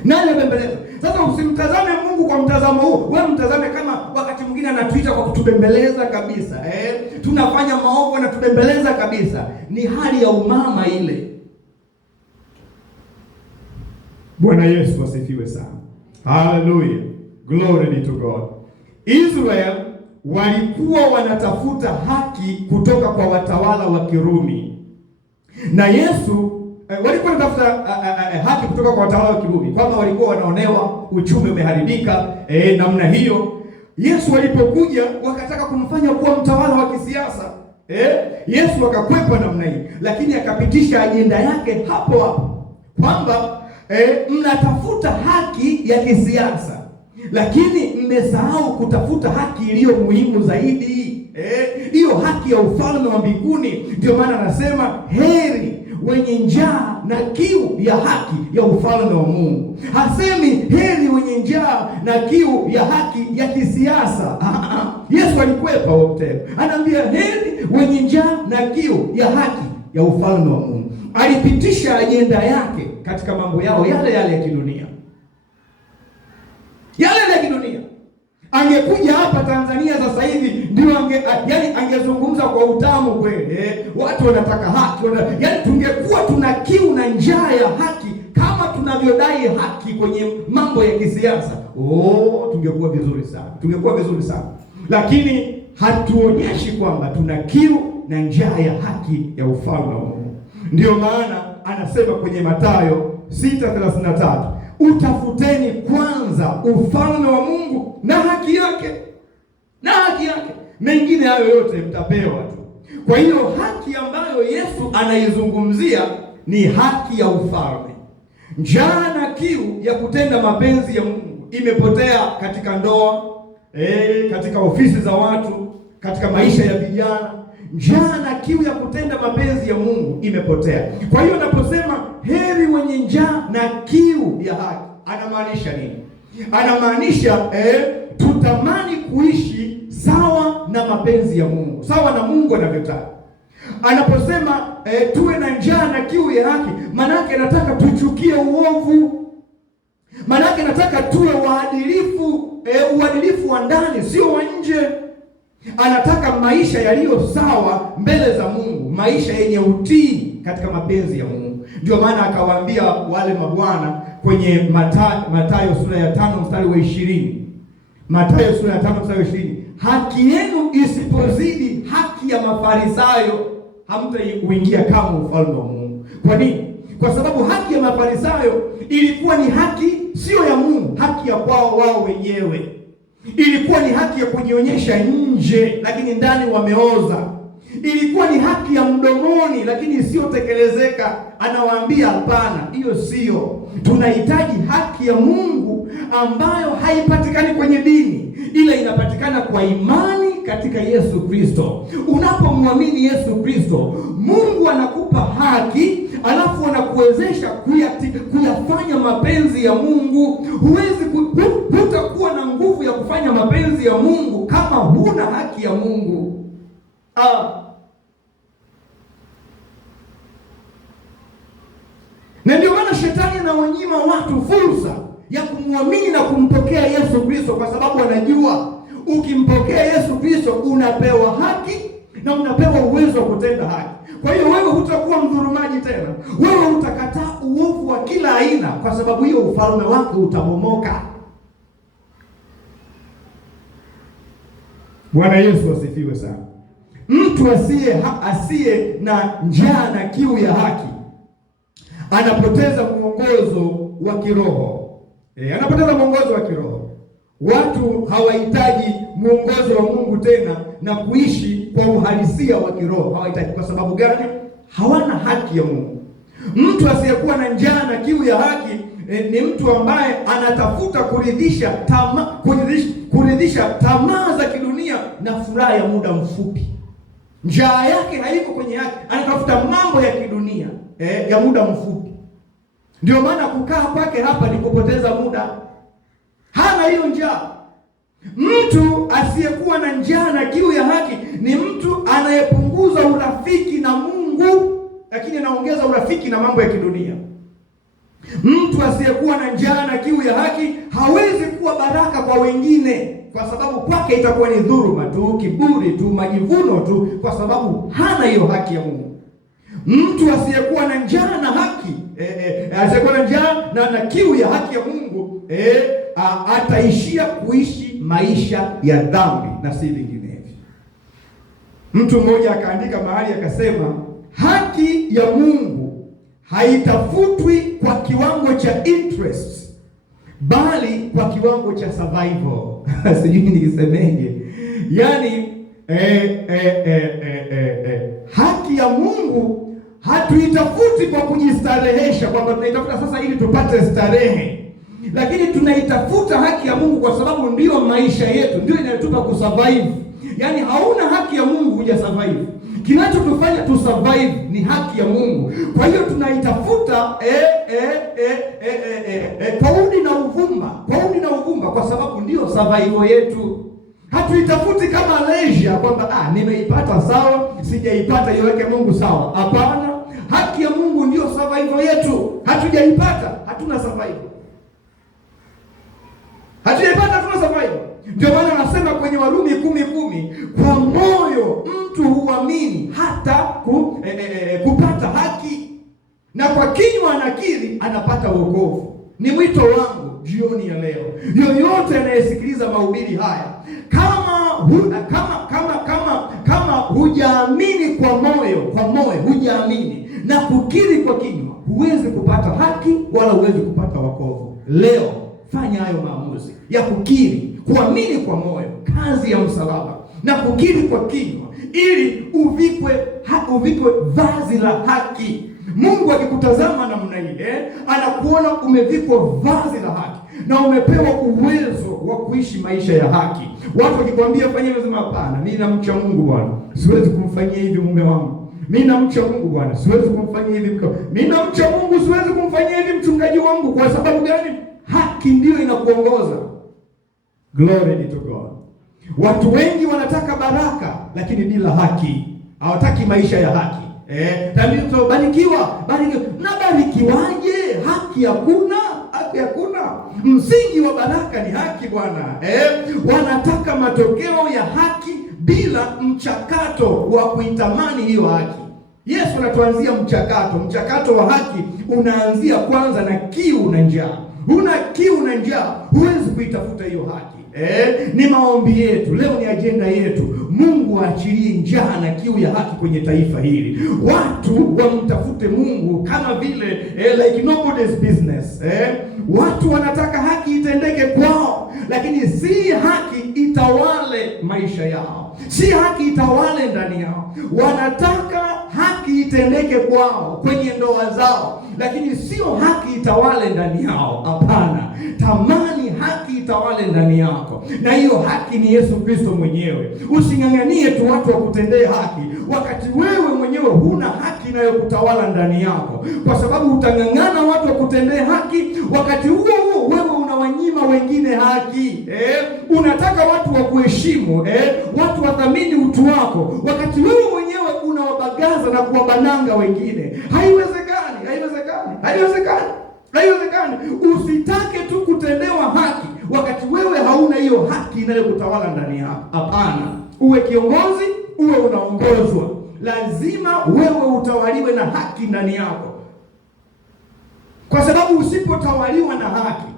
Nani anabembeleza? Sasa usimtazame Mungu kwa mtazamo huu. Wewe mtazame kama wakati mwingine anatuita kwa kutubembeleza kabisa. Tunafanya maovu na tubembeleza kabisa. Ni hali ya umama ile. Bwana Yesu asifiwe sana. Hallelujah. Glory be to God. Israel walikuwa wanatafuta haki kutoka kwa watawala wa Kirumi. Na Yesu walikuwa wanatafuta haki kutoka kwa watawala wa Kirumi, kwamba walikuwa wanaonewa, uchumi umeharibika, namna hiyo. Yesu alipokuja wakataka kumfanya kuwa mtawala wa kisiasa. Yesu akakwepa namna hii, lakini akapitisha ajenda yake hapo hapo kwamba mnatafuta haki ya kisiasa, lakini mmesahau kutafuta haki iliyo muhimu zaidi, hiyo haki ya ufalme wa mbinguni. Ndio maana anasema heri wenye njaa na kiu ya haki ya ufalme wa Mungu. Hasemi heri wenye njaa na kiu ya haki ya kisiasa. Yesu alikwepa wote. Anaambia heri wenye njaa na kiu ya haki ya ufalme wa Mungu. Alipitisha ajenda yake katika mambo yao yale ya kidunia. Yale ya kidunia. Angekuja hapa Tanzania sasa hivi ndio angezungumza kwa utamu kweli. Watu wanataka haki, tungekuwa tuna kiu na njaa ya haki kama tunavyodai haki kwenye mambo ya kisiasa. Tungekuwa vizuri sana. Tungekuwa vizuri sana. Lakini hatuonyeshi kwamba tuna kiu na njaa ya haki ya ufalme wa Mungu. Ndio maana anasema kwenye Mathayo 6:33, utafuteni kwanza ufalme wa Mungu na haki yake, mengine hayo yote mtapewa tu. Kwa hiyo haki ambayo Yesu anaizungumzia ni haki ya ufalme. Njaa na kiu ya kutenda mapenzi ya Mungu imepotea katika ndoa, katika ofisi za watu, katika maisha ya vijana. Njaa na kiu ya kutenda mapenzi ya Mungu imepotea. Kwa hiyo anaposema heri wenye njaa na kiu ya haki, anamaanisha nini? Anamaanisha tutamani kuishi sawa na mapenzi ya Mungu, sawa na Mungu anavyotaka. Anaposema tuwe na njaa na kiu ya haki, manake anataka tuchukie uovu. Manake anataka tuwe waadilifu, uadilifu wa ndani, sio wa nje. Anataka maisha yaliyo sawa mbele za Mungu, maisha yenye utii katika mapenzi ya Mungu. Ndio maana akawaambia wale mabwana kwenye Mathayo sura ya 5 mstari wa 20. Mathayo sura ya 5 mstari wa 20. Haki yenu isipozidi haki ya Mafarisayo, hamtaingia kama ufalme wa Mungu. Kwa nini? Kwa sababu haki ya Mafarisayo ilikuwa ni haki sio ya Mungu, haki ya kwao wao wenyewe. Ilikuwa ni haki ya kujionyesha nje, lakini ndani wameoza. Ilikuwa ni haki ya mdomoni, lakini isiyotekelezeka. Anawaambia hapana, hiyo sio. Tunahitaji haki ya Mungu ambayo haipatikani kwenye dini, ila inapatikana kwa imani katika Yesu Kristo. Unapomwamini Yesu Kristo, Mungu anakupa haki, alafu anakuwezesha kuyafanya mapenzi ya Mungu. Hutakuwa na nguvu ya kufanya mapenzi ya Mungu kama huna haki ya Mungu. Na ndio maana shetani anawanyima watu fursa ya kumwamini na kumpokea Yesu Kristo, kwa sababu anajua Ukimpokea Yesu Kristo unapewa haki na unapewa uwezo wa kutenda haki. Kwa hiyo wewe hutakuwa mdhulumaji tena. Wewe utakataa uovu wa kila aina, kwa sababu hiyo ufalme wake utabomoka. Bwana Yesu asifiwe sana. Mtu asiye na njaa na kiu ya haki anapoteza mwongozo wa kiroho. Anapoteza mwongozo wa kiroho. Watu hawahitaji mwongozo wa Mungu tena na kuishi kwa uhalisia wa kiroho. Hawahitaji. Kwa sababu gani? Hawana haki ya Mungu. Mtu asiyekuwa na njaa na kiu ya haki ni mtu ambaye anatafuta kuridhisha tamaa za kidunia na furaha ya muda mfupi. Njaa yake haiko kwenye haki, anatafuta mambo ya kidunia ya muda mfupi. Ndio maana kukaa kwake hapa ni kupoteza muda. Hana hiyo njaa. Mtu asiyekuwa na njaa na kiu ya haki ni mtu anayepunguza urafiki na Mungu, lakini anaongeza urafiki na mambo ya kidunia. Mtu asiyekuwa na njaa na kiu ya haki hawezi kuwa baraka kwa wengine, kwa sababu kwake itakuwa ni dhuluma tu, kiburi tu, majivuno tu, kwa sababu hana hiyo haki ya Mungu. Mtu asiyekuwa na njaa na haki, asiyekuwa na njaa na kiu ya haki ya Mungu, ataishia kuishi maisha ya dhambi na si vinginevyo. Mtu mmoja akaandika mahali akasema, haki ya Mungu haitafutwi kwa kiwango cha interest, bali kwa kiwango cha survival. Sijui nikisemeje. Yaani haki ya Mungu hatuitafuti kwa kujistarehesha, kwamba tunaitafuta sasa ili tupate starehe, lakini tunaitafuta haki ya Mungu kwa sababu ndiyo maisha yetu, ndio inayotupa kusurvive. Yaani hauna haki ya Mungu huja survive. Kinachotufanya tu survive ni haki ya Mungu. Kwa hiyo tunaitafuta kwa udi na uvumba, kwa sababu ndiyo survival yetu. Hatuitafuti kama leisure, kwamba nimeipata sawa, sijaipata iweke Mungu sawa. Hapana, haki ya Mungu ndiyo survival yetu. Hatujaipata, hatuna survival. Ndio maana anasema kwenye Warumi 10:10, kwa moyo mtu huamini hata kupata haki, na kwa kinywa anakiri anapata wokovu. Ni mwito wangu jioni ya leo, yoyote anayesikiliza mahubiri haya, kama hujaamini kwa moyo hujaamini na kukiri kwa kinywa, huwezi kupata haki wala huwezi kupata wokovu. Leo fanya hayo maamuzi ya kukiri, kuamini kwa moyo kazi ya msalaba na kukiri kwa kinywa, ili uvikwe vazi la haki. Mungu akikutazama namna hii, anakuona umevikwa vazi la haki na umepewa uwezo wa kuishi maisha ya haki. Watu wakikwambia fanya hivi, sema hapana, mimi namcha Mungu Bwana, siwezi kumfanyia hivi mume wangu. Mimi namcha Mungu Bwana, siwezi kumfanyia hivi mke. Mimi namcha Mungu, siwezi kumfanyia hivi mchungaji wangu. Kwa sababu gani? Haki ndio inakuongoza. Glory be to God. Watu wengi wanataka baraka lakini bila haki. Hawataki maisha ya haki. Barikiwa. Na barikiwaje? Haki hakuna. Msingi wa baraka ni haki bwana. Wanataka matokeo ya haki bila mchakato wa kuitamani hiyo haki. Yesu anatuanzia mchakato wa haki unaanzia kwanza na kiu na njaa. Huna kiu na njaa, huwezi kuitafuta hiyo haki. Ni maombi yetu leo, ni ajenda yetu. Mungu aachilie njaa na kiu ya haki kwenye taifa hili. Watu wamtafute Mungu kama vile like nobody's business. Watu wanataka haki itendeke kwao, lakini si haki itawale maisha yao, si haki itawale ndani yao. Wanataka haki itendeke kwao kwenye ndoa zao, lakini sio haki itawale ndani yao. Hapana, tamani haki itawale ndani yako, na hiyo haki ni Yesu Kristo mwenyewe. Using'ang'anie tu watu wakutendee haki wakati wewe mwenyewe huna haki inayokutawala ndani yako, kwa sababu utang'ang'ana watu wakutendee haki, wakati huo wewe unawanyima wengine haki. Unataka watu wakuheshimu, watu wathamini utu wako, wakati wewe mwenyewe unawabagaza na kuwabananga wengine. Haiwezekani. Usitake tu kutendewa haki wakati wewe hauna hiyo haki inayokutawala ndani yako. Hapana, uwe kiongozi, uwe unaongozwa, lazima wewe utawaliwe na haki ndani yako, kwa sababu usipotawaliwa na haki,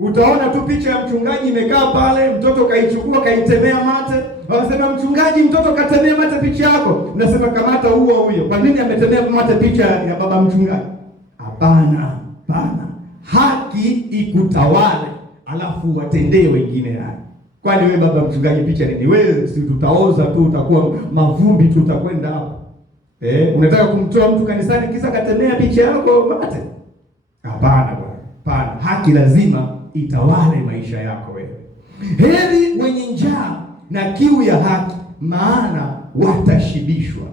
utaona tu picha ya mchungaji imekaa pale, mtoto kaichukua kaitemea mate. Wanasema mchungaji, mtoto katemea mate picha yako. Unasema kamata huyo. Kwa nini ametemea mate picha ya baba mchungaji? Hapana. Haki ikutawale, alafu watendee wengine haki. Kwani wewe baba mchungaji picha nini? Wewe si tutaoza tu, utakuwa mavumbi tu, utakwenda hapo. Unataka kumtoa mtu kanisani kisa katemea picha yako mate? Hapana bwana. Hapana, haki lazima itawale maisha yako wewe. Heri wenye njaa na kiu ya haki, maana watashibishwa.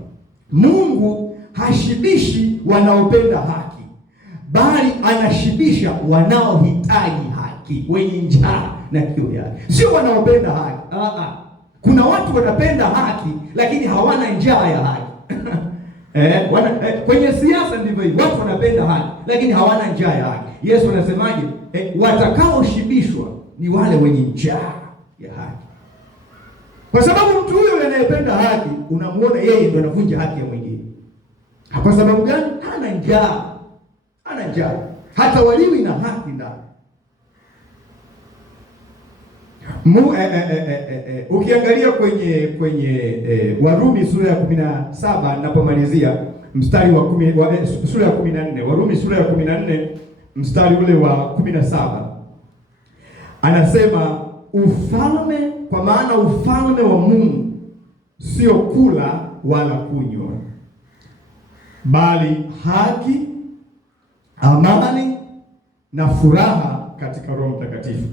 Mungu hashibishi wanaopenda haki, bali anashibisha wanaohitaji haki, wenye njaa na kiu ya haki, sio wanaopenda haki. Kuna watu wanapenda haki lakini hawana njaa ya haki. Kwenye siasa ndivyo hivyo, watu wanapenda haki lakini hawana njaa ya haki. Yesu anasemaje? Watakaoshibishwa ni wale wenye njaa ya haki. Kwa sababu mtu huyo anayependa haki, unamuona yeye ndio anavunja haki ya mwingine. Kwa sababu gani? Hana njaa, hata waliwi na haki ndani. Ukiangalia kwenye Warumi sura ya 17 ninapomalizia mstari wa 10, sura ya 14, Warumi sura ya 14 mstari ule wa 17, anasema ufalme, kwa maana ufalme wa Mungu sio kula wala kunywa, bali haki, amani na furaha katika Roho Mtakatifu.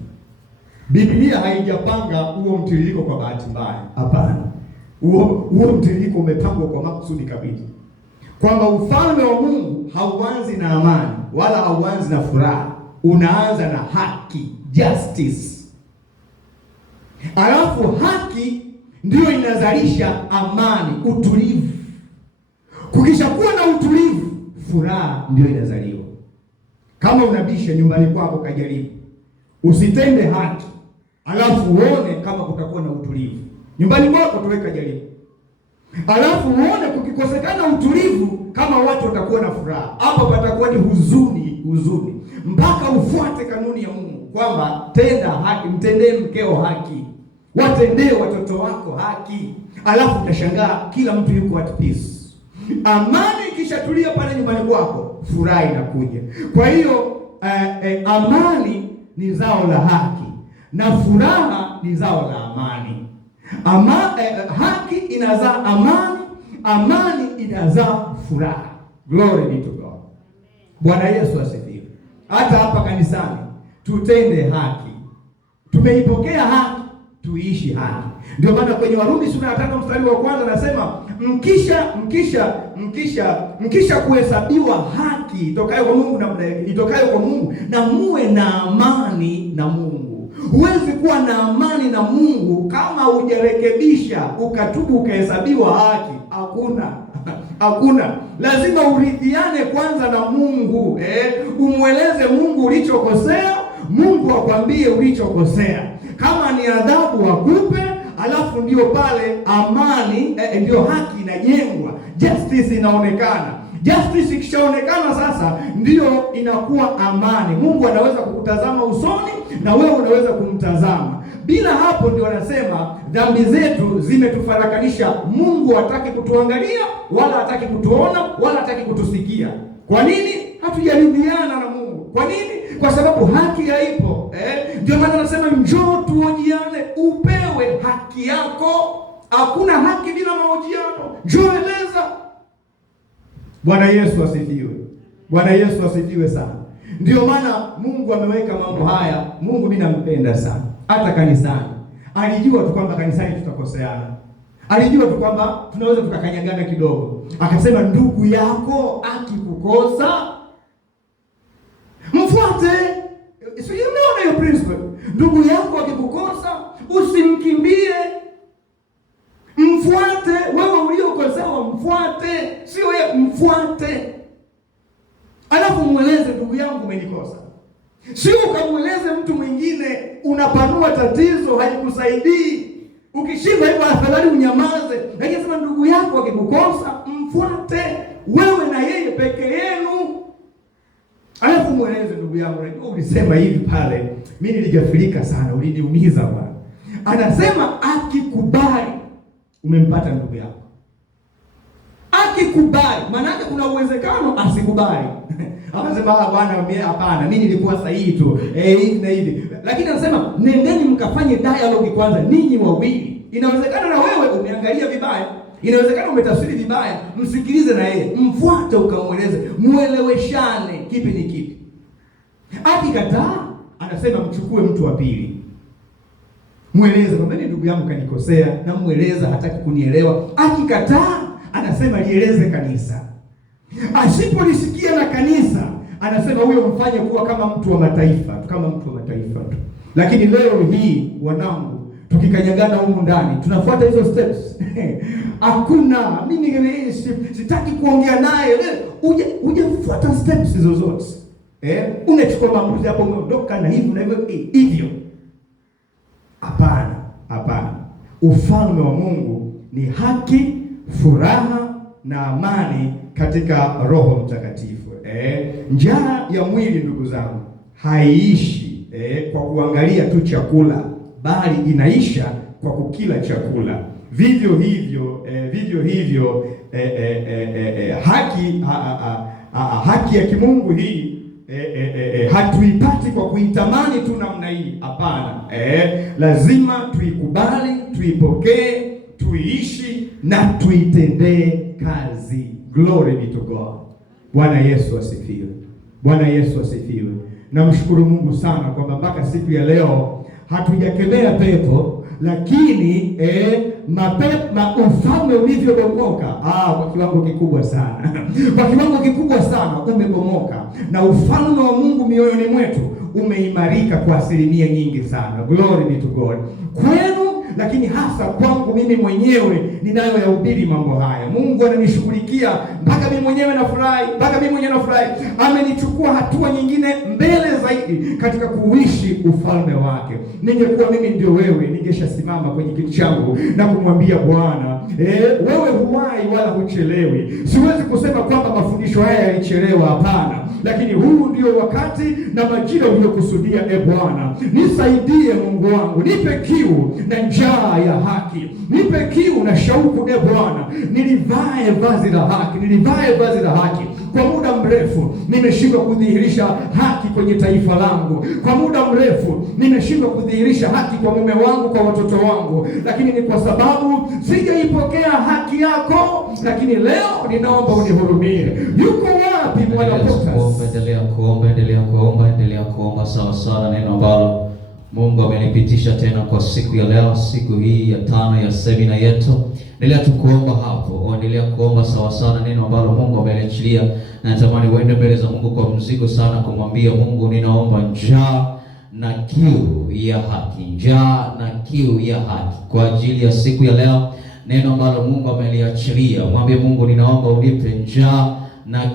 Biblia haijapanga huo mtiririko kwa bahati mbaya. Hapana. Huo mtiririko umepangwa kwa makusudi kabisa, kwamba ufalme wa Mungu hauanzi na amani wala hauanzi na furaha, unaanza na haki, justice. Alafu haki ndio inazalisha amani, utulivu. Kukishakuwa na utulivu, furaha ndio inazaliwa. Kama unabisha nyumbani kwako, kajaribu usitende haki, alafu uone kama kutakuwa na utulivu nyumbani kwako. Tuweka jaribu, alafu uone kukikosekana utulivu kama watu watakuwa na furaha. Hapo patakuwa ni huzuni, mpaka ufuate kanuni ya Mungu kwamba tenda haki, mtendee mkeo haki, watendee watoto wako haki, alafu utashangaa kila mtu yuko at peace. Amani ikishatulia pale nyumbani kwako, furaha inakuja. Kwa hiyo amani ni zao la haki na furaha ni zao la amani. Haki inazaa amani, amani inazaa furaha. Glory be to God. Bwana Yesu asifiwe. Hata hapa kanisani tutende haki. Tumeipokea haki, tuishi haki. Ndio maana kwenye Warumi sura ya 5 mstari wa 1 anasema mkisha kuhesabiwa haki itokayo kwa Mungu na muwe na amani na Mungu. Huwezi kuwa na amani na Mungu kama hujarekebisha, ukatubu, ukahesabiwa haki. Hakuna. Lazima uridhiane kwanza na Mungu. Umweleze Mungu ulichokosea, Mungu akwambie ulichokosea. Kama ni adhabu akupe, alafu ndio pale amani, ndio haki inajengwa, justice inaonekana. Justice ikishaonekana sasa ndio inakuwa amani. Mungu anaweza kukutazama usoni na wewe unaweza kumtazama. Bila hapo ndio wanasema dhambi zetu zimetufarakanisha. Mungu hataki kutuangalia, wala hataki kutuona, wala hataki kutusikia. Kwa nini? Hatujaridhiana na Mungu. Kwa nini? Kwa sababu haki haipo. Ndio maana anasema njoo tuojiane, upewe haki yako. Hakuna haki bila mahojiano. Njoo eleza. Bwana Yesu asifiwe. Bwana Yesu asifiwe sana. Ndio maana Mungu ameweka mambo haya. Mungu mimi nampenda sana. Hata kanisani alijua tu kwamba kanisani tutakoseana. Alijua tu kwamba tunaweza tukakanyagana kidogo. Akasema ndugu yako akikukosa, mfuate. So you know your principle. Ndugu yako akikukosa, usimkimbie. Mfuate. Wewe uliokosewa mfuate, sio yeye, mfuate. Alafu mueleze, ndugu yangu umenikosa. Sio ukamweleze mtu mwingine, unapanua tatizo, haikusaidii. Ukishindwa hivyo, afadhali unyamaze. Lakini sema ndugu yako akikukosa, mfuate wewe na yeye peke yenu. Alafu mweleze, ndugu yangu, unajua ulisema hivi pale, mimi niligafirika sana, uliniumiza bwana. Anasema akikubali, umempata ndugu yako. Akikubali, maana yake kuna uwezekano asikubali. Anasema bwana, hapana, mimi nilikuwa sahihi tu, hivi na hivi. Lakini anasema nendeni mkafanye dialogue kwanza ninyi wawili. Inawezekana na wewe umeangalia vibaya, inawezekana umetafsiri vibaya, msikilize na yeye, mfuate ukamweleze, mueleweshane kipi ni kipi. Akikataa, anasema mchukue mtu wa pili. Mueleze kwamba ndugu yangu kanikosea, na mueleza hataki kunielewa. Akikataa, anasema lieleze kanisa. Asipolisikia na kanisa, anasema huyo mfanye kuwa kama mtu wa mataifa, kama mtu wa mataifa tu. Lakini leo hii wanangu, tukikanyagana humu ndani, tunafuata hizo steps. Hakuna mimi sitaki kuongea naye. Hujafuata steps hizo zote. Unachukua maamuzi hapo, umeondoka na hivyo na hivyo. Hapana, hapana. Ufalme wa Mungu ni haki, furaha na amani katika Roho Mtakatifu. Njaa ya mwili, ndugu zangu, haiishi kwa kuangalia tu chakula, bali inaisha kwa kukila chakula. Vivyo hivyo haki ya kimungu hii hatuipati kwa kuitamani tu namna hii. Hapana, lazima tuikubali, tuipokee, tuiishi na tuitendee kazi. Glory be to God. Bwana Yesu asifiwe. Bwana Yesu asifiwe. Namshukuru Mungu sana kwamba mpaka siku ya leo hatujakemea pepo, lakini ufalme ulivyobomoka kwa kiwango kikubwa sana. Kwa kiwango kikubwa sana umebomoka, na ufalme wa Mungu mioyoni mwetu umeimarika kwa asilimia nyingi sana. Glory be to God. Kwenu, lakini hasa kwangu mimi mwenyewe ninayoyahubiri mambo haya. Mungu ananishughulikia mpaka mimi mwenyewe nafurahi, Amenichukua hatua nyingine mbele zaidi katika kuishi ufalme wake. Ningekuwa mimi ndio wewe, ningeshasimama kwenye kiti changu na kumwambia Bwana, wewe huwahi wala huchelewi. Siwezi kusema kwamba mafundisho haya yalichelewa, hapana. Lakini huu ndio wakati na majira uliyokusudia. Bwana, nisaidie Mungu wangu, nipe kiu na njaa ya haki, nipe kiu na shauku. Bwana, nilivae vazi la haki. Kwa muda mrefu nimeshindwa kudhihirisha haki kwenye taifa langu. Kwa muda mrefu nimeshindwa kudhihirisha haki kwa mume wangu, kwa watoto wangu, lakini ni kwa sababu sijaipokea haki yako. Lakini leo ninaomba unihurumie. Yuko wapi Bwana? Endelea kuomba sawa sawa neno ambalo Mungu amenipitisha tena kwa siku ya leo, siku hii ya 5 ya semina yetu. Endelea tu kuomba hapo, endelea kuomba sawa sawa neno ambalo Mungu ameliachilia. Na natamani uende mbele za Mungu kwa mzigo sana, kumwambia Mungu, ninaomba njaa na kiu ya haki, njaa na kiu ya haki kwa ajili ya siku ya leo, neno ambalo Mungu ameliachilia. Mwambie Mungu, ninaomba unipe njaa na